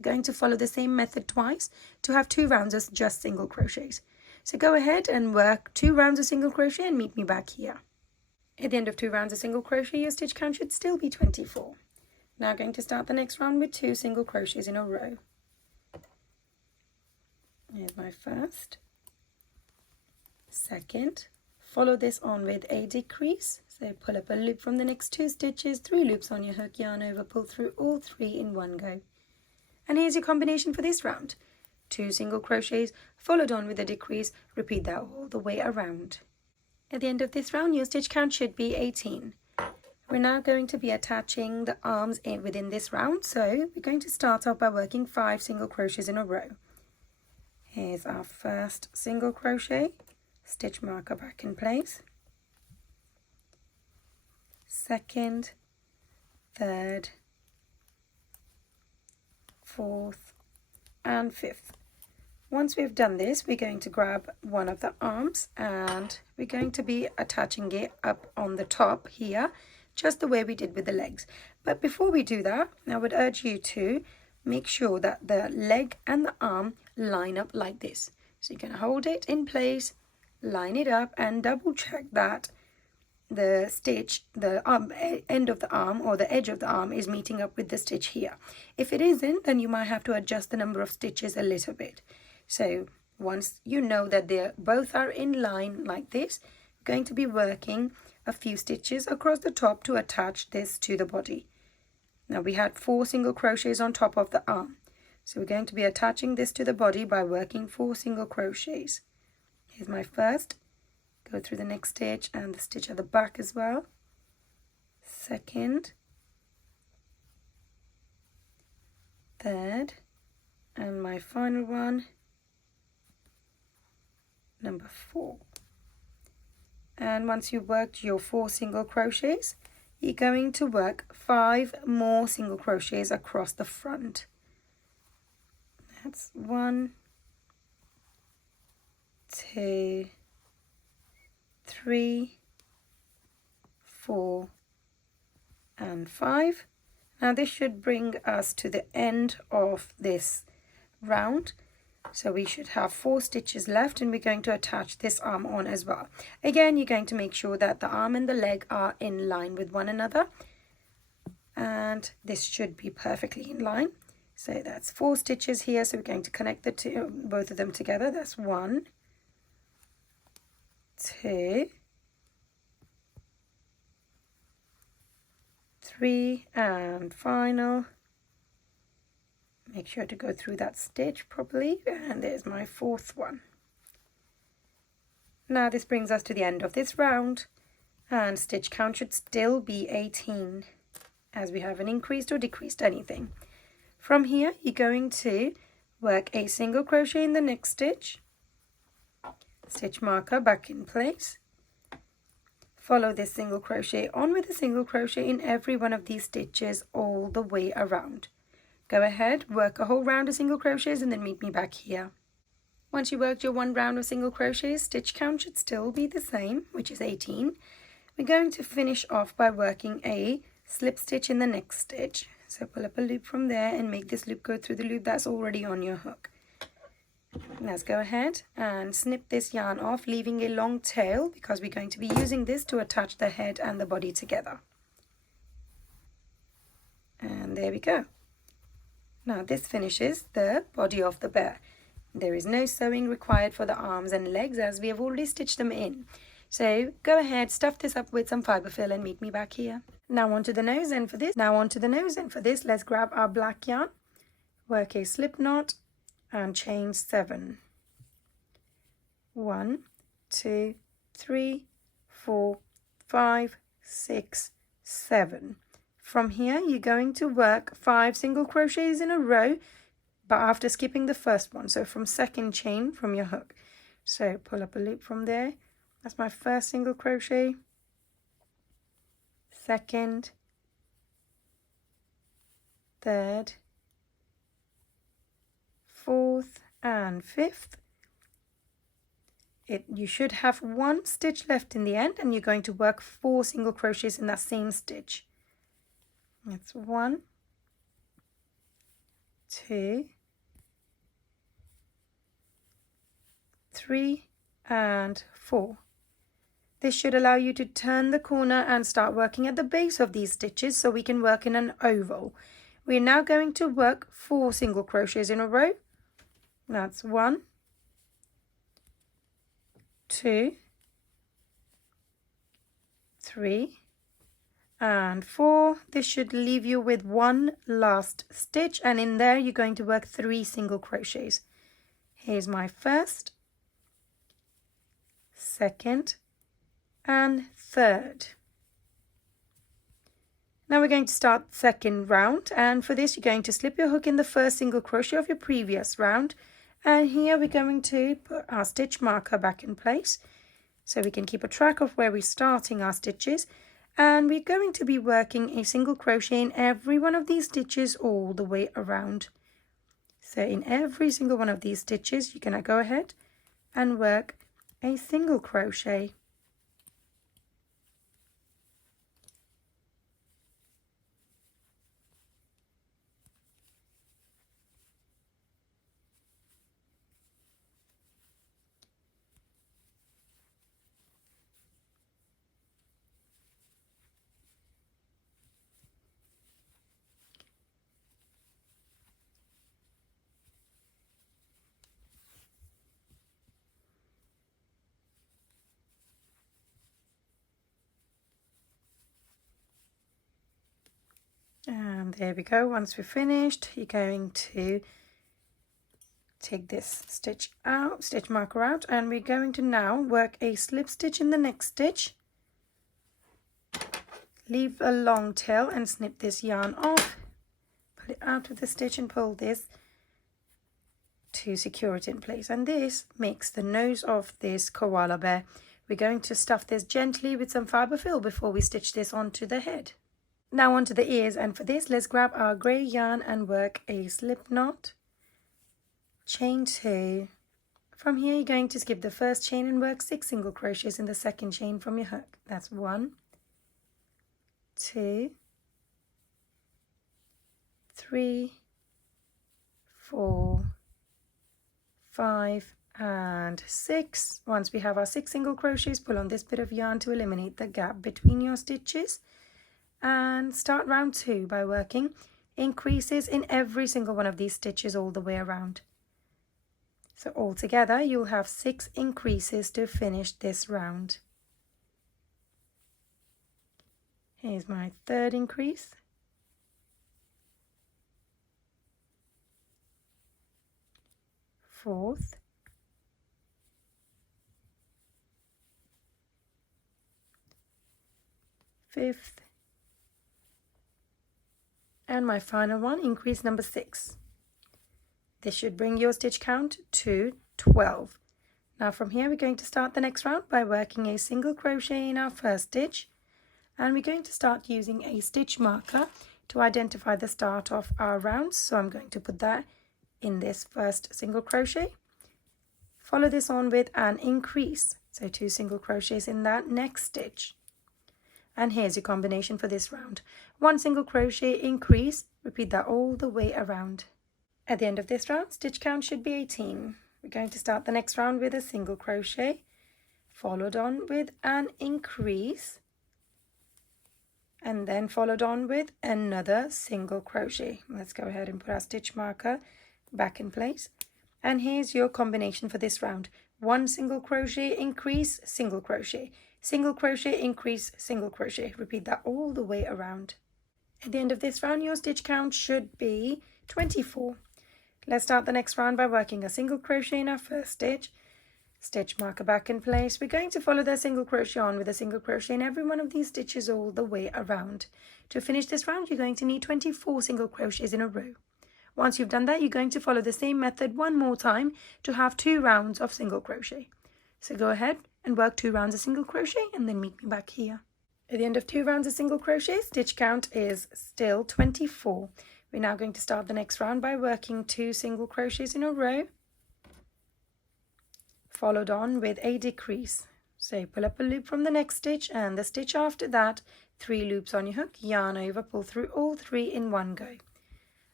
We're going to follow the same method twice to have 2 rounds of just single crochets. So go ahead and work 2 rounds of single crochet and meet me back here. At the end of 2 rounds of single crochet, your stitch count should still be 24. Now I'm going to start the next round with 2 single crochets in a row. Here's my first, second, follow this on with a decrease. So pull up a loop from the next 2 stitches, 3 loops on your hook, yarn over, pull through all 3 in one go. And here's your combination for this round. 2 single crochets followed on with a decrease, repeat that all the way around. At the end of this round, your stitch count should be 18. We're now going to be attaching the arms within this round, so we're going to start off by working 5 single crochets in a row. Here's our first single crochet, stitch marker back in place, second, third, fourth and fifth. Once we've done this, we're going to grab one of the arms and we're going to be attaching it up on the top here, just the way we did with the legs. But before we do that, I would urge you to make sure that the leg and the arm line up like this. So you're going to hold it in place, line it up and double check that the stitch, the end of the arm or the edge of the arm is meeting up with the stitch here. If it isn't, then you might have to adjust the number of stitches a little bit. So once you know that they both are in line like this, we're going to be working a few stitches across the top to attach this to the body. Now we had 4 single crochets on top of the arm. So we're going to be attaching this to the body by working 4 single crochets. Here's my first. Go through the next stitch and the stitch at the back as well. Second, third, and my final one, number 4. And once you've worked your 4 single crochets, you're going to work 5 more single crochets across the front. That's 1, 2, 3, 4 and 5. Now this should bring us to the end of this round. So we should have 4 stitches left and we're going to attach this arm on as well. Again, you're going to make sure that the arm and the leg are in line with one another. And this should be perfectly in line. So that's 4 stitches here. So we're going to connect the both of them together. That's 1, 2, 3 and final. Make sure to go through that stitch properly, and there's my 4th one. Now this brings us to the end of this round, and stitch count should still be 18 as we haven't increased or decreased anything. From here you're going to work a single crochet in the next stitch, stitch marker back in place, follow this single crochet on with a single crochet in every one of these stitches all the way around. Go ahead, work a whole round of single crochets and then meet me back here. Once you worked your 1 round of single crochets, stitch count should still be the same, which is 18. We're going to finish off by working a slip stitch in the next stitch. So pull up a loop from there and make this loop go through the loop that's already on your hook. Let's go ahead and snip this yarn off, leaving a long tail because we're going to be using this to attach the head and the body together. And there we go. Now this finishes the body of the bear. There is no sewing required for the arms and legs as we have already stitched them in. So go ahead, stuff this up with some fiber fill and meet me back here. Now onto the nose end for this. Let's grab our black yarn, work a slip knot and chain 7. 1, 2, 3, 4, 5, 6, 7. From here you're going to work 5 single crochets in a row, but after skipping the first one, so from second chain from your hook. So pull up a loop from there. That's my first single crochet, second, third, 4th and 5th. You should have 1 stitch left in the end and you're going to work 4 single crochets in that same stitch. That's 1, 2, 3 and 4. This should allow you to turn the corner and start working at the base of these stitches so we can work in an oval. We're now going to work 4 single crochets in a row. That's 1, 2, 3 and 4. This should leave you with one last stitch, and in there you're going to work 3 single crochets. Here's my first, second and third. Now we're going to start the second round, and for this you're going to slip your hook in the first single crochet of your previous round, and here we're going to put our stitch marker back in place so we can keep a track of where we're starting our stitches. And we're going to be working a single crochet in every one of these stitches all the way around. So in every single one of these stitches you're going to go ahead and work a single crochet. And there we go. Once we're finished, you're going to take this stitch marker out, and we're going to now work a slip stitch in the next stitch. Leave a long tail and snip this yarn off. Pull it out of the stitch and pull this to secure it in place. And this makes the nose of this koala bear. We're going to stuff this gently with some fibre fill before we stitch this onto the head. Now onto the ears, and for this let's grab our grey yarn and work a slip knot, chain 2. From here you're going to skip the first chain and work 6 single crochets in the second chain from your hook. That's 1, 2, 3, 4, 5 and 6. Once we have our 6 single crochets, pull on this bit of yarn to eliminate the gap between your stitches. And start round 2 by working increases in every single one of these stitches all the way around. So altogether you'll have 6 increases to finish this round. Here's my third increase. Fourth. Fifth. And my final one, increase number 6. This should bring your stitch count to 12. Now from here we're going to start the next round by working a single crochet in our first stitch, and we're going to start using a stitch marker to identify the start of our rounds. So I'm going to put that in this first single crochet. Follow this on with an increase, so 2 single crochets in that next stitch. And here's your combination for this round. 1 single crochet, increase, repeat that all the way around. At the end of this round, stitch count should be 18. We're going to start the next round with a single crochet, followed on with an increase, and then followed on with another single crochet. Let's go ahead and put our stitch marker back in place. And here's your combination for this round. 1 single crochet, increase, single crochet. Single crochet, increase, single crochet. Repeat that all the way around. At the end of this round, your stitch count should be 24. Let's start the next round by working a single crochet in our first stitch. Stitch marker back in place. We're going to follow the single crochet on with a single crochet in every one of these stitches all the way around. To finish this round, you're going to need 24 single crochets in a row. Once you've done that, you're going to follow the same method one more time to have 2 rounds of single crochet. So go ahead and work 2 rounds of single crochet and then meet me back here. At the end of 2 rounds of single crochet, stitch count is still 24. We're now going to start the next round by working 2 single crochets in a row, followed on with a decrease. So pull up a loop from the next stitch, and the stitch after that, 3 loops on your hook, yarn over, pull through all 3 in one go.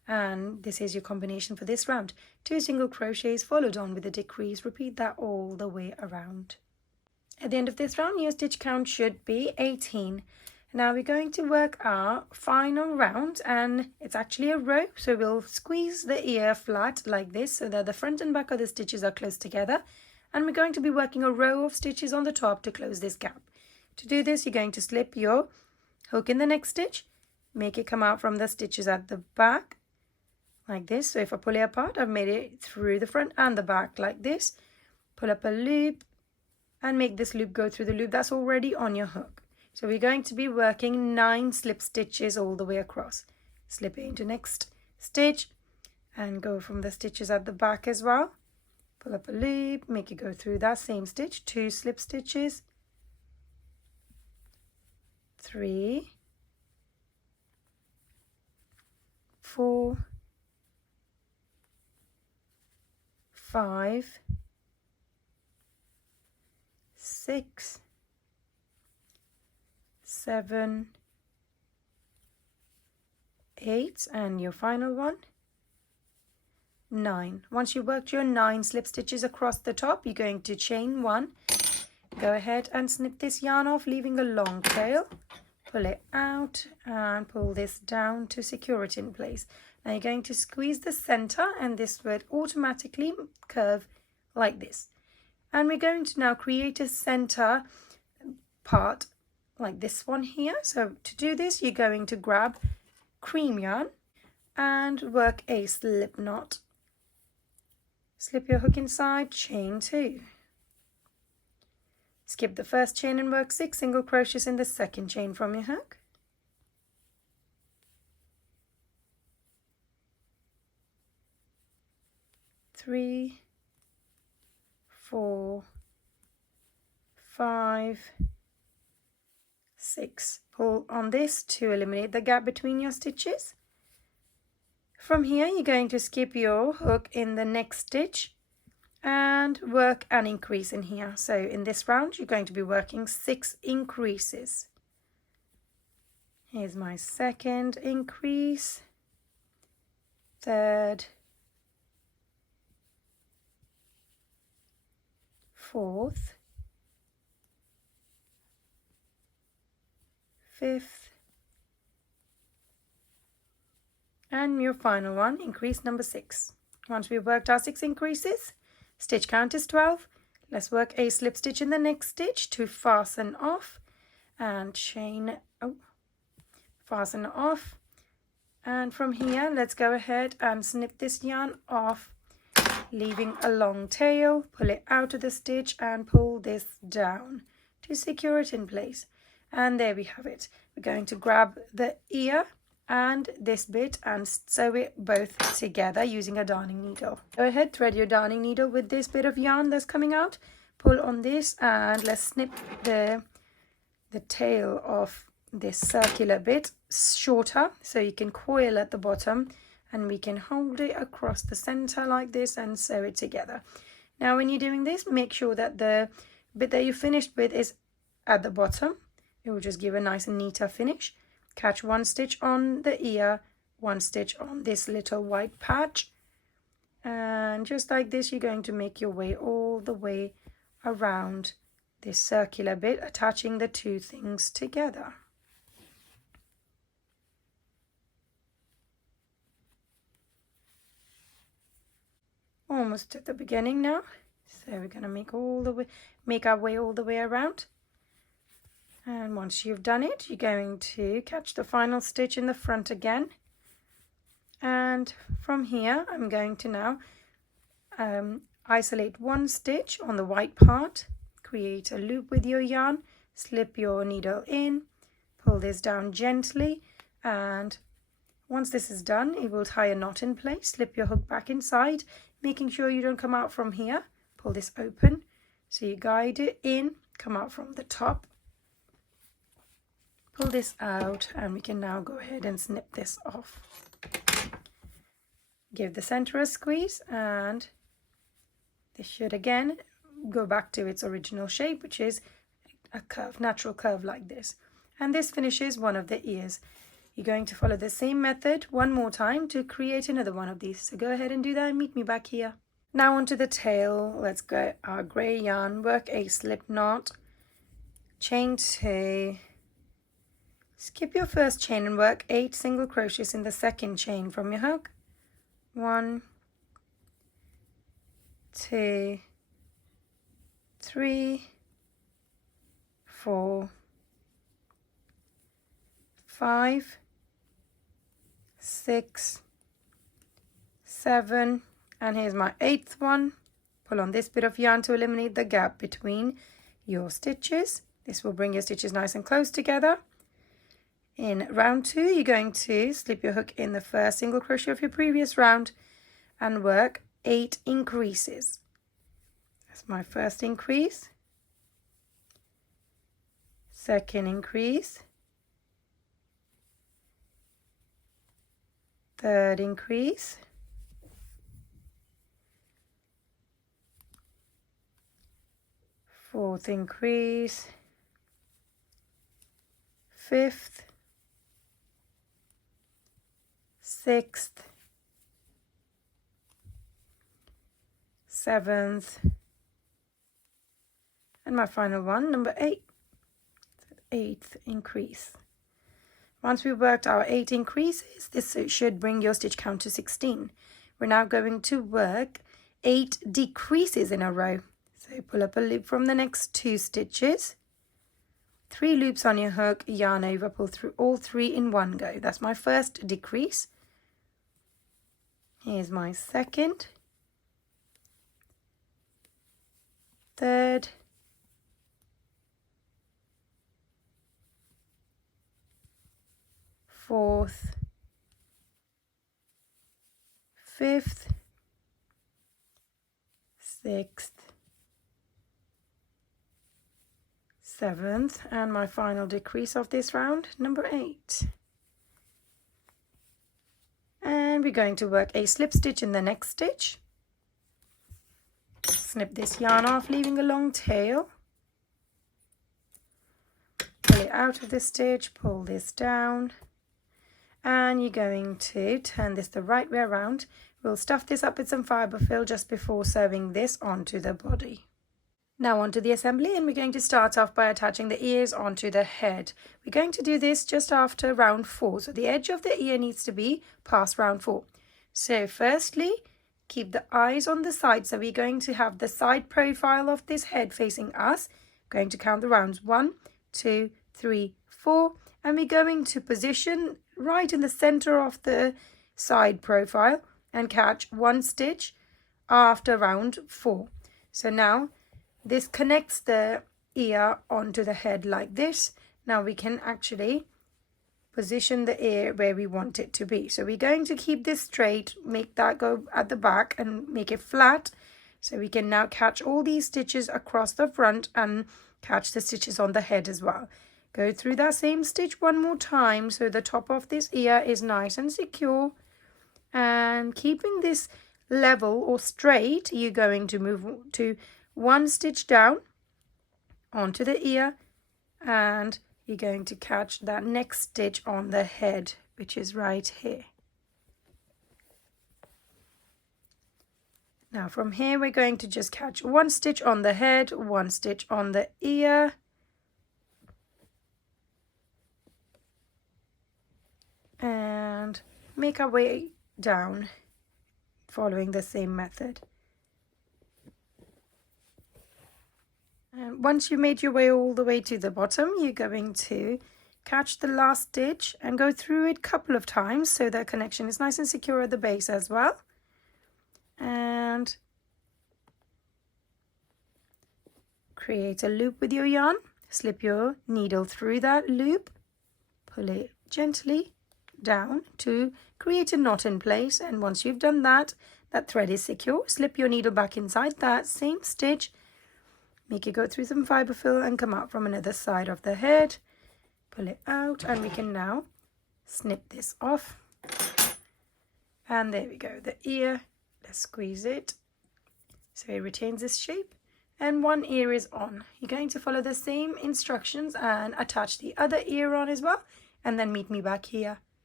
And this is your combination for this round. 2 single crochets followed on with a decrease. Repeat that all the way around. At the end of this round, your stitch count should be 18. Now we're going to work our final round, and it's actually a row, so we'll squeeze the ear flat like this so that the front and back of the stitches are close together, and we're going to be working a row of stitches on the top to close this gap. To do this, you're going to slip your hook in the next stitch, make it come out from the stitches at the back like this. So if I pull it apart, I've made it through the front and the back like this. Pull up a loop and make this loop go through the loop that's already on your hook. So we're going to be working 9 slip stitches all the way across. Slip it into next stitch and go from the stitches at the back as well. Pull up a loop, make it go through that same stitch, 2 slip stitches, 3, 4, 5, 6, 7, 8, and your final one, 9. Once you worked your 9 slip stitches across the top, you're going to chain 1. Go ahead and snip this yarn off, leaving a long tail. Pull it out and pull this down to secure it in place. Now you're going to squeeze the center, and this would automatically curve like this. And we're going to now create a center part like this one here. So to do this, you're going to grab cream yarn and work a slip knot. Slip your hook inside, chain 2. Skip the first chain and work 6 single crochets in the second chain from your hook. Three, 4, 5, 6. Pull on this to eliminate the gap between your stitches. From here, you're going to skip your hook in the next stitch and work an increase in here. So in this round, you're going to be working 6 increases. Here's my second increase, third, fourth, fifth, and your final one, increase number 6. Once we've worked our 6 increases, stitch count is 12. Let's work a slip stitch in the next stitch to fasten off and chain, fasten off. And from here, let's go ahead and snip this yarn off, leaving a long tail. Pull it out of the stitch and pull this down to secure it in place. And there we have it. We're going to grab the ear and this bit and sew it both together using a darning needle. Go ahead, thread your darning needle with this bit of yarn that's coming out. Pull on this and let's snip the tail of this circular bit shorter so you can coil at the bottom, and we can hold it across the center like this and sew it together. Now when you're doing this, make sure that the bit that you finished with is at the bottom. It will just give a nice and neater finish. Catch 1 stitch on the ear, 1 stitch on this little white patch, and just like this you're going to make your way all the way around this circular bit, attaching the 2 things together. Almost at the beginning now, so we're going to make our way all the way around. And once you've done it, you're going to catch the final stitch in the front again. And from here, I'm going to now isolate 1 stitch on the white part, create a loop with your yarn, slip your needle in, pull this down gently, and once this is done, it will tie a knot in place. Slip your hook back inside, making sure you don't come out from here. Pull this open, so you guide it in, come out from the top. Pull this out, and we can now go ahead and snip this off. Give the center a squeeze, and this should again go back to its original shape, which is a curve, natural curve like this. And this finishes one of the ears. You're going to follow the same method one more time to create another one of these. So go ahead and do that and meet me back here. Now onto the tail. Let's go our grey yarn, work a slip knot, chain 2, skip your first chain and work 8 single crochets in the second chain from your hook. 1, 2, 3, 4, 5, 6, 7, and here's my 8th one. Pull on this bit of yarn to eliminate the gap between your stitches. This will bring your stitches nice and close together. In round 2, you're going to slip your hook in the first single crochet of your previous round and work 8 increases. That's my first increase, second increase, third increase, fourth increase, fifth, sixth, seventh, and my final one, number 8, 8th increase. Once we've worked our 8 increases, this should bring your stitch count to 16. We're now going to work 8 decreases in a row. So pull up a loop from the next 2 stitches, 3 loops on your hook, yarn over, pull through all 3 in one go. That's my first decrease. Here's my second, third, fourth, fifth, sixth, seventh, and my final decrease of this round, number 8. And we're going to work a slip stitch in the next stitch. Snip this yarn off, leaving a long tail. Pull it out of the stitch, pull this down, and you're going to turn this the right way around. We'll stuff this up with some fibre fill just before sewing this onto the body. Now onto the assembly, and we're going to start off by attaching the ears onto the head. We're going to do this just after round 4, so the edge of the ear needs to be past round 4. So firstly, keep the eyes on the side, so we're going to have the side profile of this head facing us. We're going to count the rounds 1, 2, 3, 4, and we're going to position right in the center of the side profile and catch 1 stitch after round 4. So now this connects the ear onto the head like this. Now we can actually position the ear where we want it to be. So we're going to keep this straight, make that go at the back and make it flat. So we can now catch all these stitches across the front and catch the stitches on the head as well. Go through that same stitch one more time so the top of this ear is nice and secure. And keeping this level or straight, you're going to move to 1 stitch down onto the ear, and you're going to catch that next stitch on the head, which is right here. Now from here we're going to just catch 1 stitch on the head, 1 stitch on the ear, and make our way down following the same method. And once you made your way all the way to the bottom, you're going to catch the last stitch and go through it a couple of times so that connection is nice and secure at the base as well. And create a loop with your yarn, slip your needle through that loop, pull it gently down to create a knot in place, and once you've done that, that thread is secure, slip your needle back inside that same stitch, make it go through some fibre fill and come out from another side of the head, pull it out, and we can now snip this off. And there we go, the ear, let's squeeze it so it retains this shape, and 1 ear is on. You're going to follow the same instructions and attach the other ear on as well, and then meet me back here.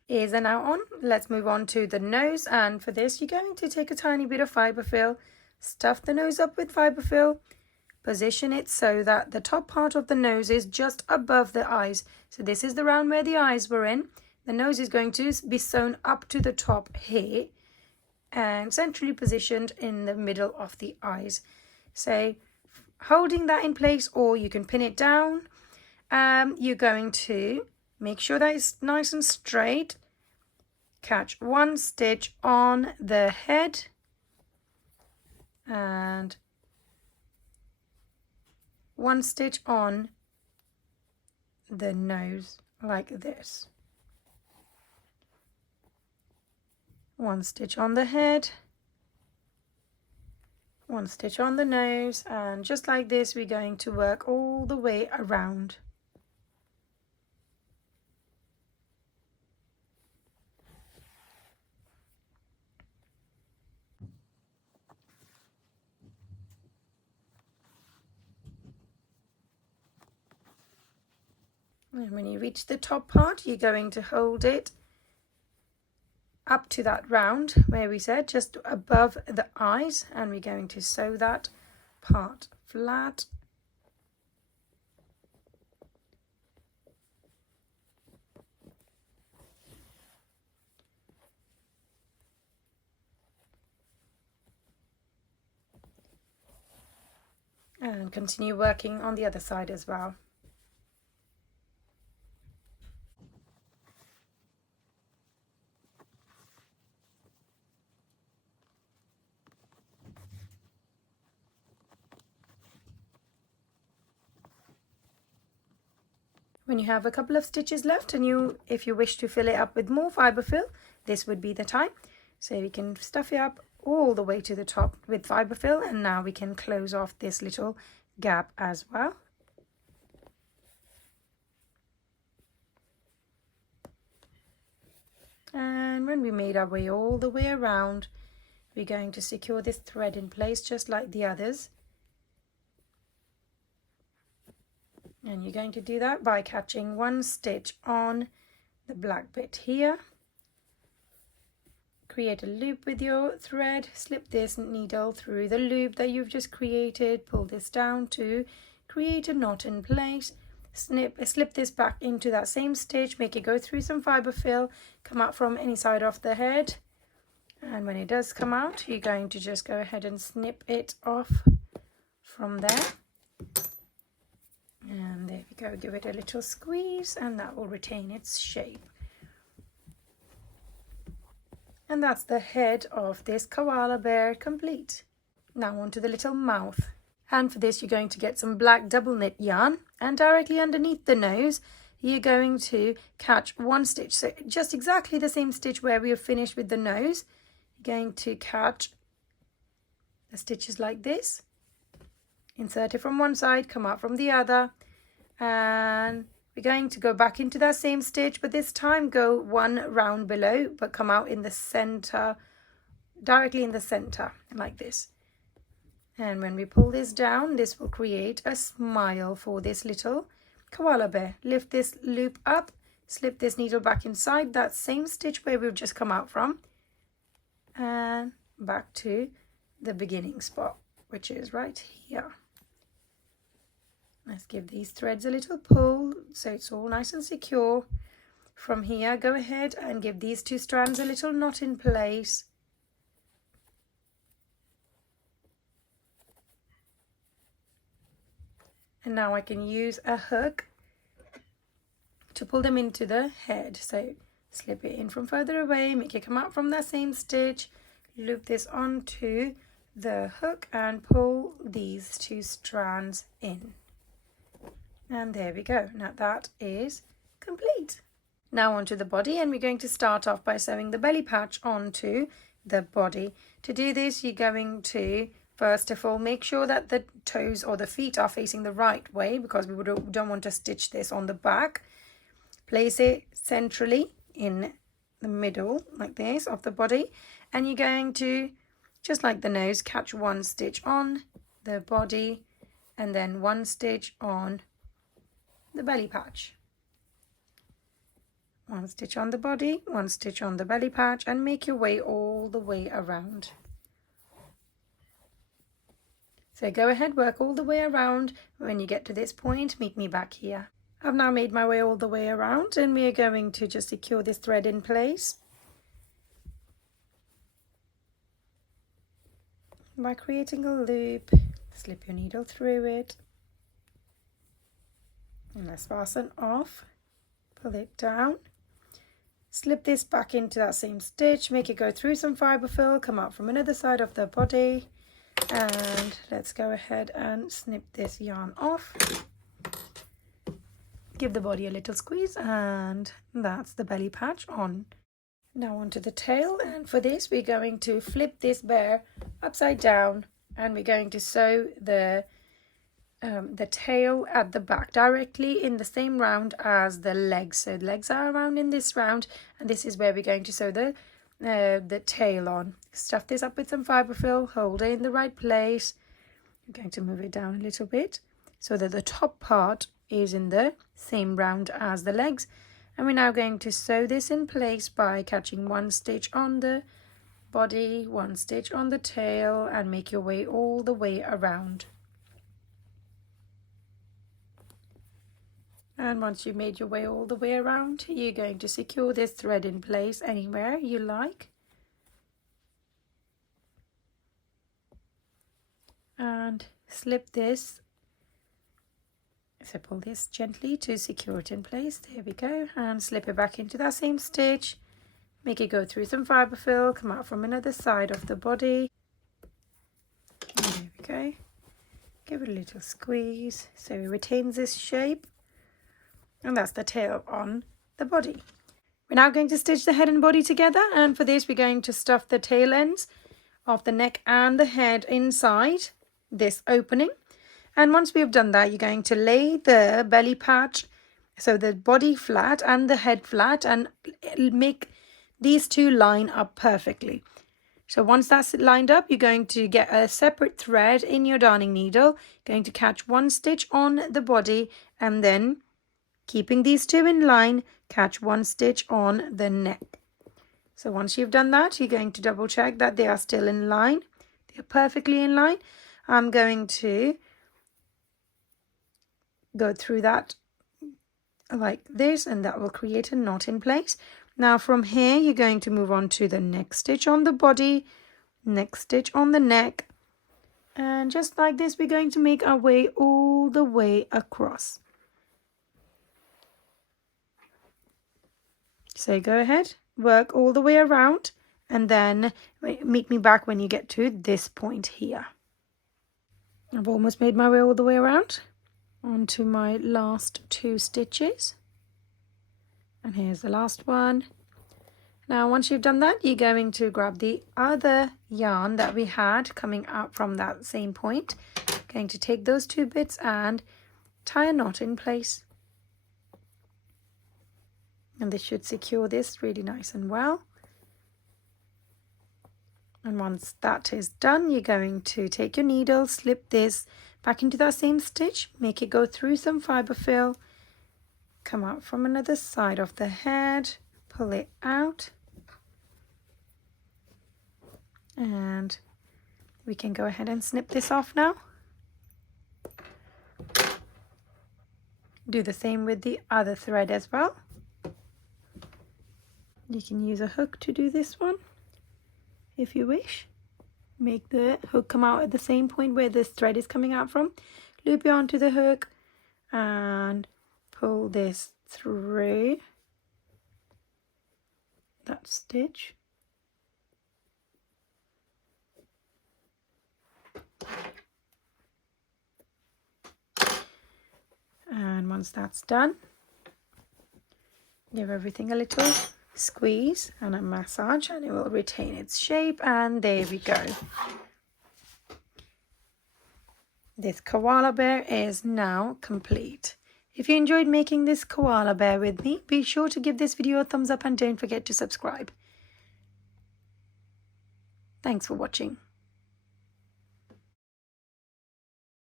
Ears are now on. Let's move on to the nose, and for this you're going to take a tiny bit of fiberfill, stuff the nose up with fiberfill, position it so that the top part of the nose is just above the eyes. So this is the round where the eyes were in. The nose is going to be sewn up to the top here and centrally positioned in the middle of the eyes. So holding that in place, or you can pin it down, you're going to make sure that it's nice and straight. Catch one stitch on the head and one stitch on the nose like this. One stitch on the head, one stitch on the nose, and just like this we're going to work all the way around. And when you reach the top part, you're going to hold it up to that round where we said just above the eyes, and we're going to sew that part flat. And continue working on the other side as well. When you have a couple of stitches left and if you wish to fill it up with more fiberfill, this would be the time. So we can stuff it up all the way to the top with fiberfill, and now we can close off this little gap as well. And when we made our way all the way around, we're going to secure this thread in place just like the others. And you're going to do that by catching one stitch on the black bit here. Create a loop with your thread, slip this needle through the loop that you've just created, pull this down to create a knot in place, slip this back into that same stitch, make it go through some fiberfill, come out from any side of the head, and when it does come out, you're going to just go ahead and snip it off from there. And there we go, give it a little squeeze and that will retain its shape. And that's the head of this koala bear complete. Now onto the little mouth. And for this you're going to get some black double knit yarn, and directly underneath the nose you're going to catch one stitch. So just exactly the same stitch where we have finished with the nose. You're going to catch the stitches like this. Insert it from one side, come out from the other, and we're going to go back into that same stitch, but this time go one round below, but come out in the center, directly in the center, like this. And when we pull this down, this will create a smile for this little koala bear. Lift this loop up, slip this needle back inside that same stitch where we've just come out from, and back to the beginning spot, which is right here. Let's give these threads a little pull so it's all nice and secure. From here, go ahead and give these two strands a little knot in place. And now I can use a hook to pull them into the head. So slip it in from further away, make it come out from that same stitch, loop this onto the hook and pull these two strands in. And there we go. Now that is complete. Now onto the body, and we're going to start off by sewing the belly patch onto the body. To do this, you're going to first of all make sure that the toes or the feet are facing the right way, because we don't want to stitch this on the back. Place it centrally in the middle like this of the body, and you're going to, just like the nose, catch one stitch on the body and then one stitch on the belly patch. 1 stitch on the body, 1 stitch on the belly patch, and make your way all the way around. So go ahead, work all the way around. When you get to this point, meet me back here. I've now made my way all the way around, and we are going to just secure this thread in place by creating a loop. Slip your needle through it, and let's fasten off. Pull it down, slip this back into that same stitch, make it go through some fibre fill, come out from another side of the body, and let's go ahead and snip this yarn off. Give the body a little squeeze, and that's the belly patch on. Now onto the tail, and for this we're going to flip this bear upside down, and we're going to sew the tail at the back directly in the same round as the legs. So the legs are around in this round, and this is where we're going to sew the tail on. Stuff this up with some fibre fill, hold it in the right place. I'm going to move it down a little bit so that the top part is in the same round as the legs, and we're now going to sew this in place by catching 1 stitch on the body, 1 stitch on the tail, and make your way all the way around. And once you've made your way all the way around, you're going to secure this thread in place anywhere you like, and slip this. So pull this gently to secure it in place. There we go, and slip it back into that same stitch. Make it go through some fibre fill, come out from another side of the body. And there we go. Give it a little squeeze so it retains this shape. And that's the tail on the body. We're now going to stitch the head and body together, and for this we're going to stuff the tail ends of the neck and the head inside this opening. And once we have done that, you're going to lay the belly patch, so the body flat and the head flat, and make these two line up perfectly. So once that's lined up, you're going to get a separate thread in your darning needle, going to catch 1 stitch on the body, and then keeping these two in line, catch 1 stitch on the neck. So once you've done that, you're going to double check that they are still in line. They are perfectly in line. I'm going to go through that like this, and that will create a knot in place. Now from here you're going to move on to the next stitch on the body, next stitch on the neck, and just like this we're going to make our way all the way across. So go ahead, work all the way around, and then meet me back when you get to this point here. I've almost made my way all the way around onto my last 2 stitches, and here's the last one. Now once you've done that, you're going to grab the other yarn that we had coming out from that same point. Going to take those 2 bits and tie a knot in place, and this should secure this really nice and well. And once that is done, you're going to take your needle, slip this back into that same stitch, make it go through some fibre fill, come out from another side of the head, pull it out, and we can go ahead and snip this off now. Do the same with the other thread as well. You can use a hook to do this one if you wish. Make the hook come out at the same point where this thread is coming out from. Loop it onto the hook and pull this through that stitch. And once that's done, give everything a little squeeze and a massage, and it will retain its shape. And there we go. This koala bear is now complete. If you enjoyed making this koala bear with me, be sure to give this video a thumbs up and don't forget to subscribe. Thanks for watching.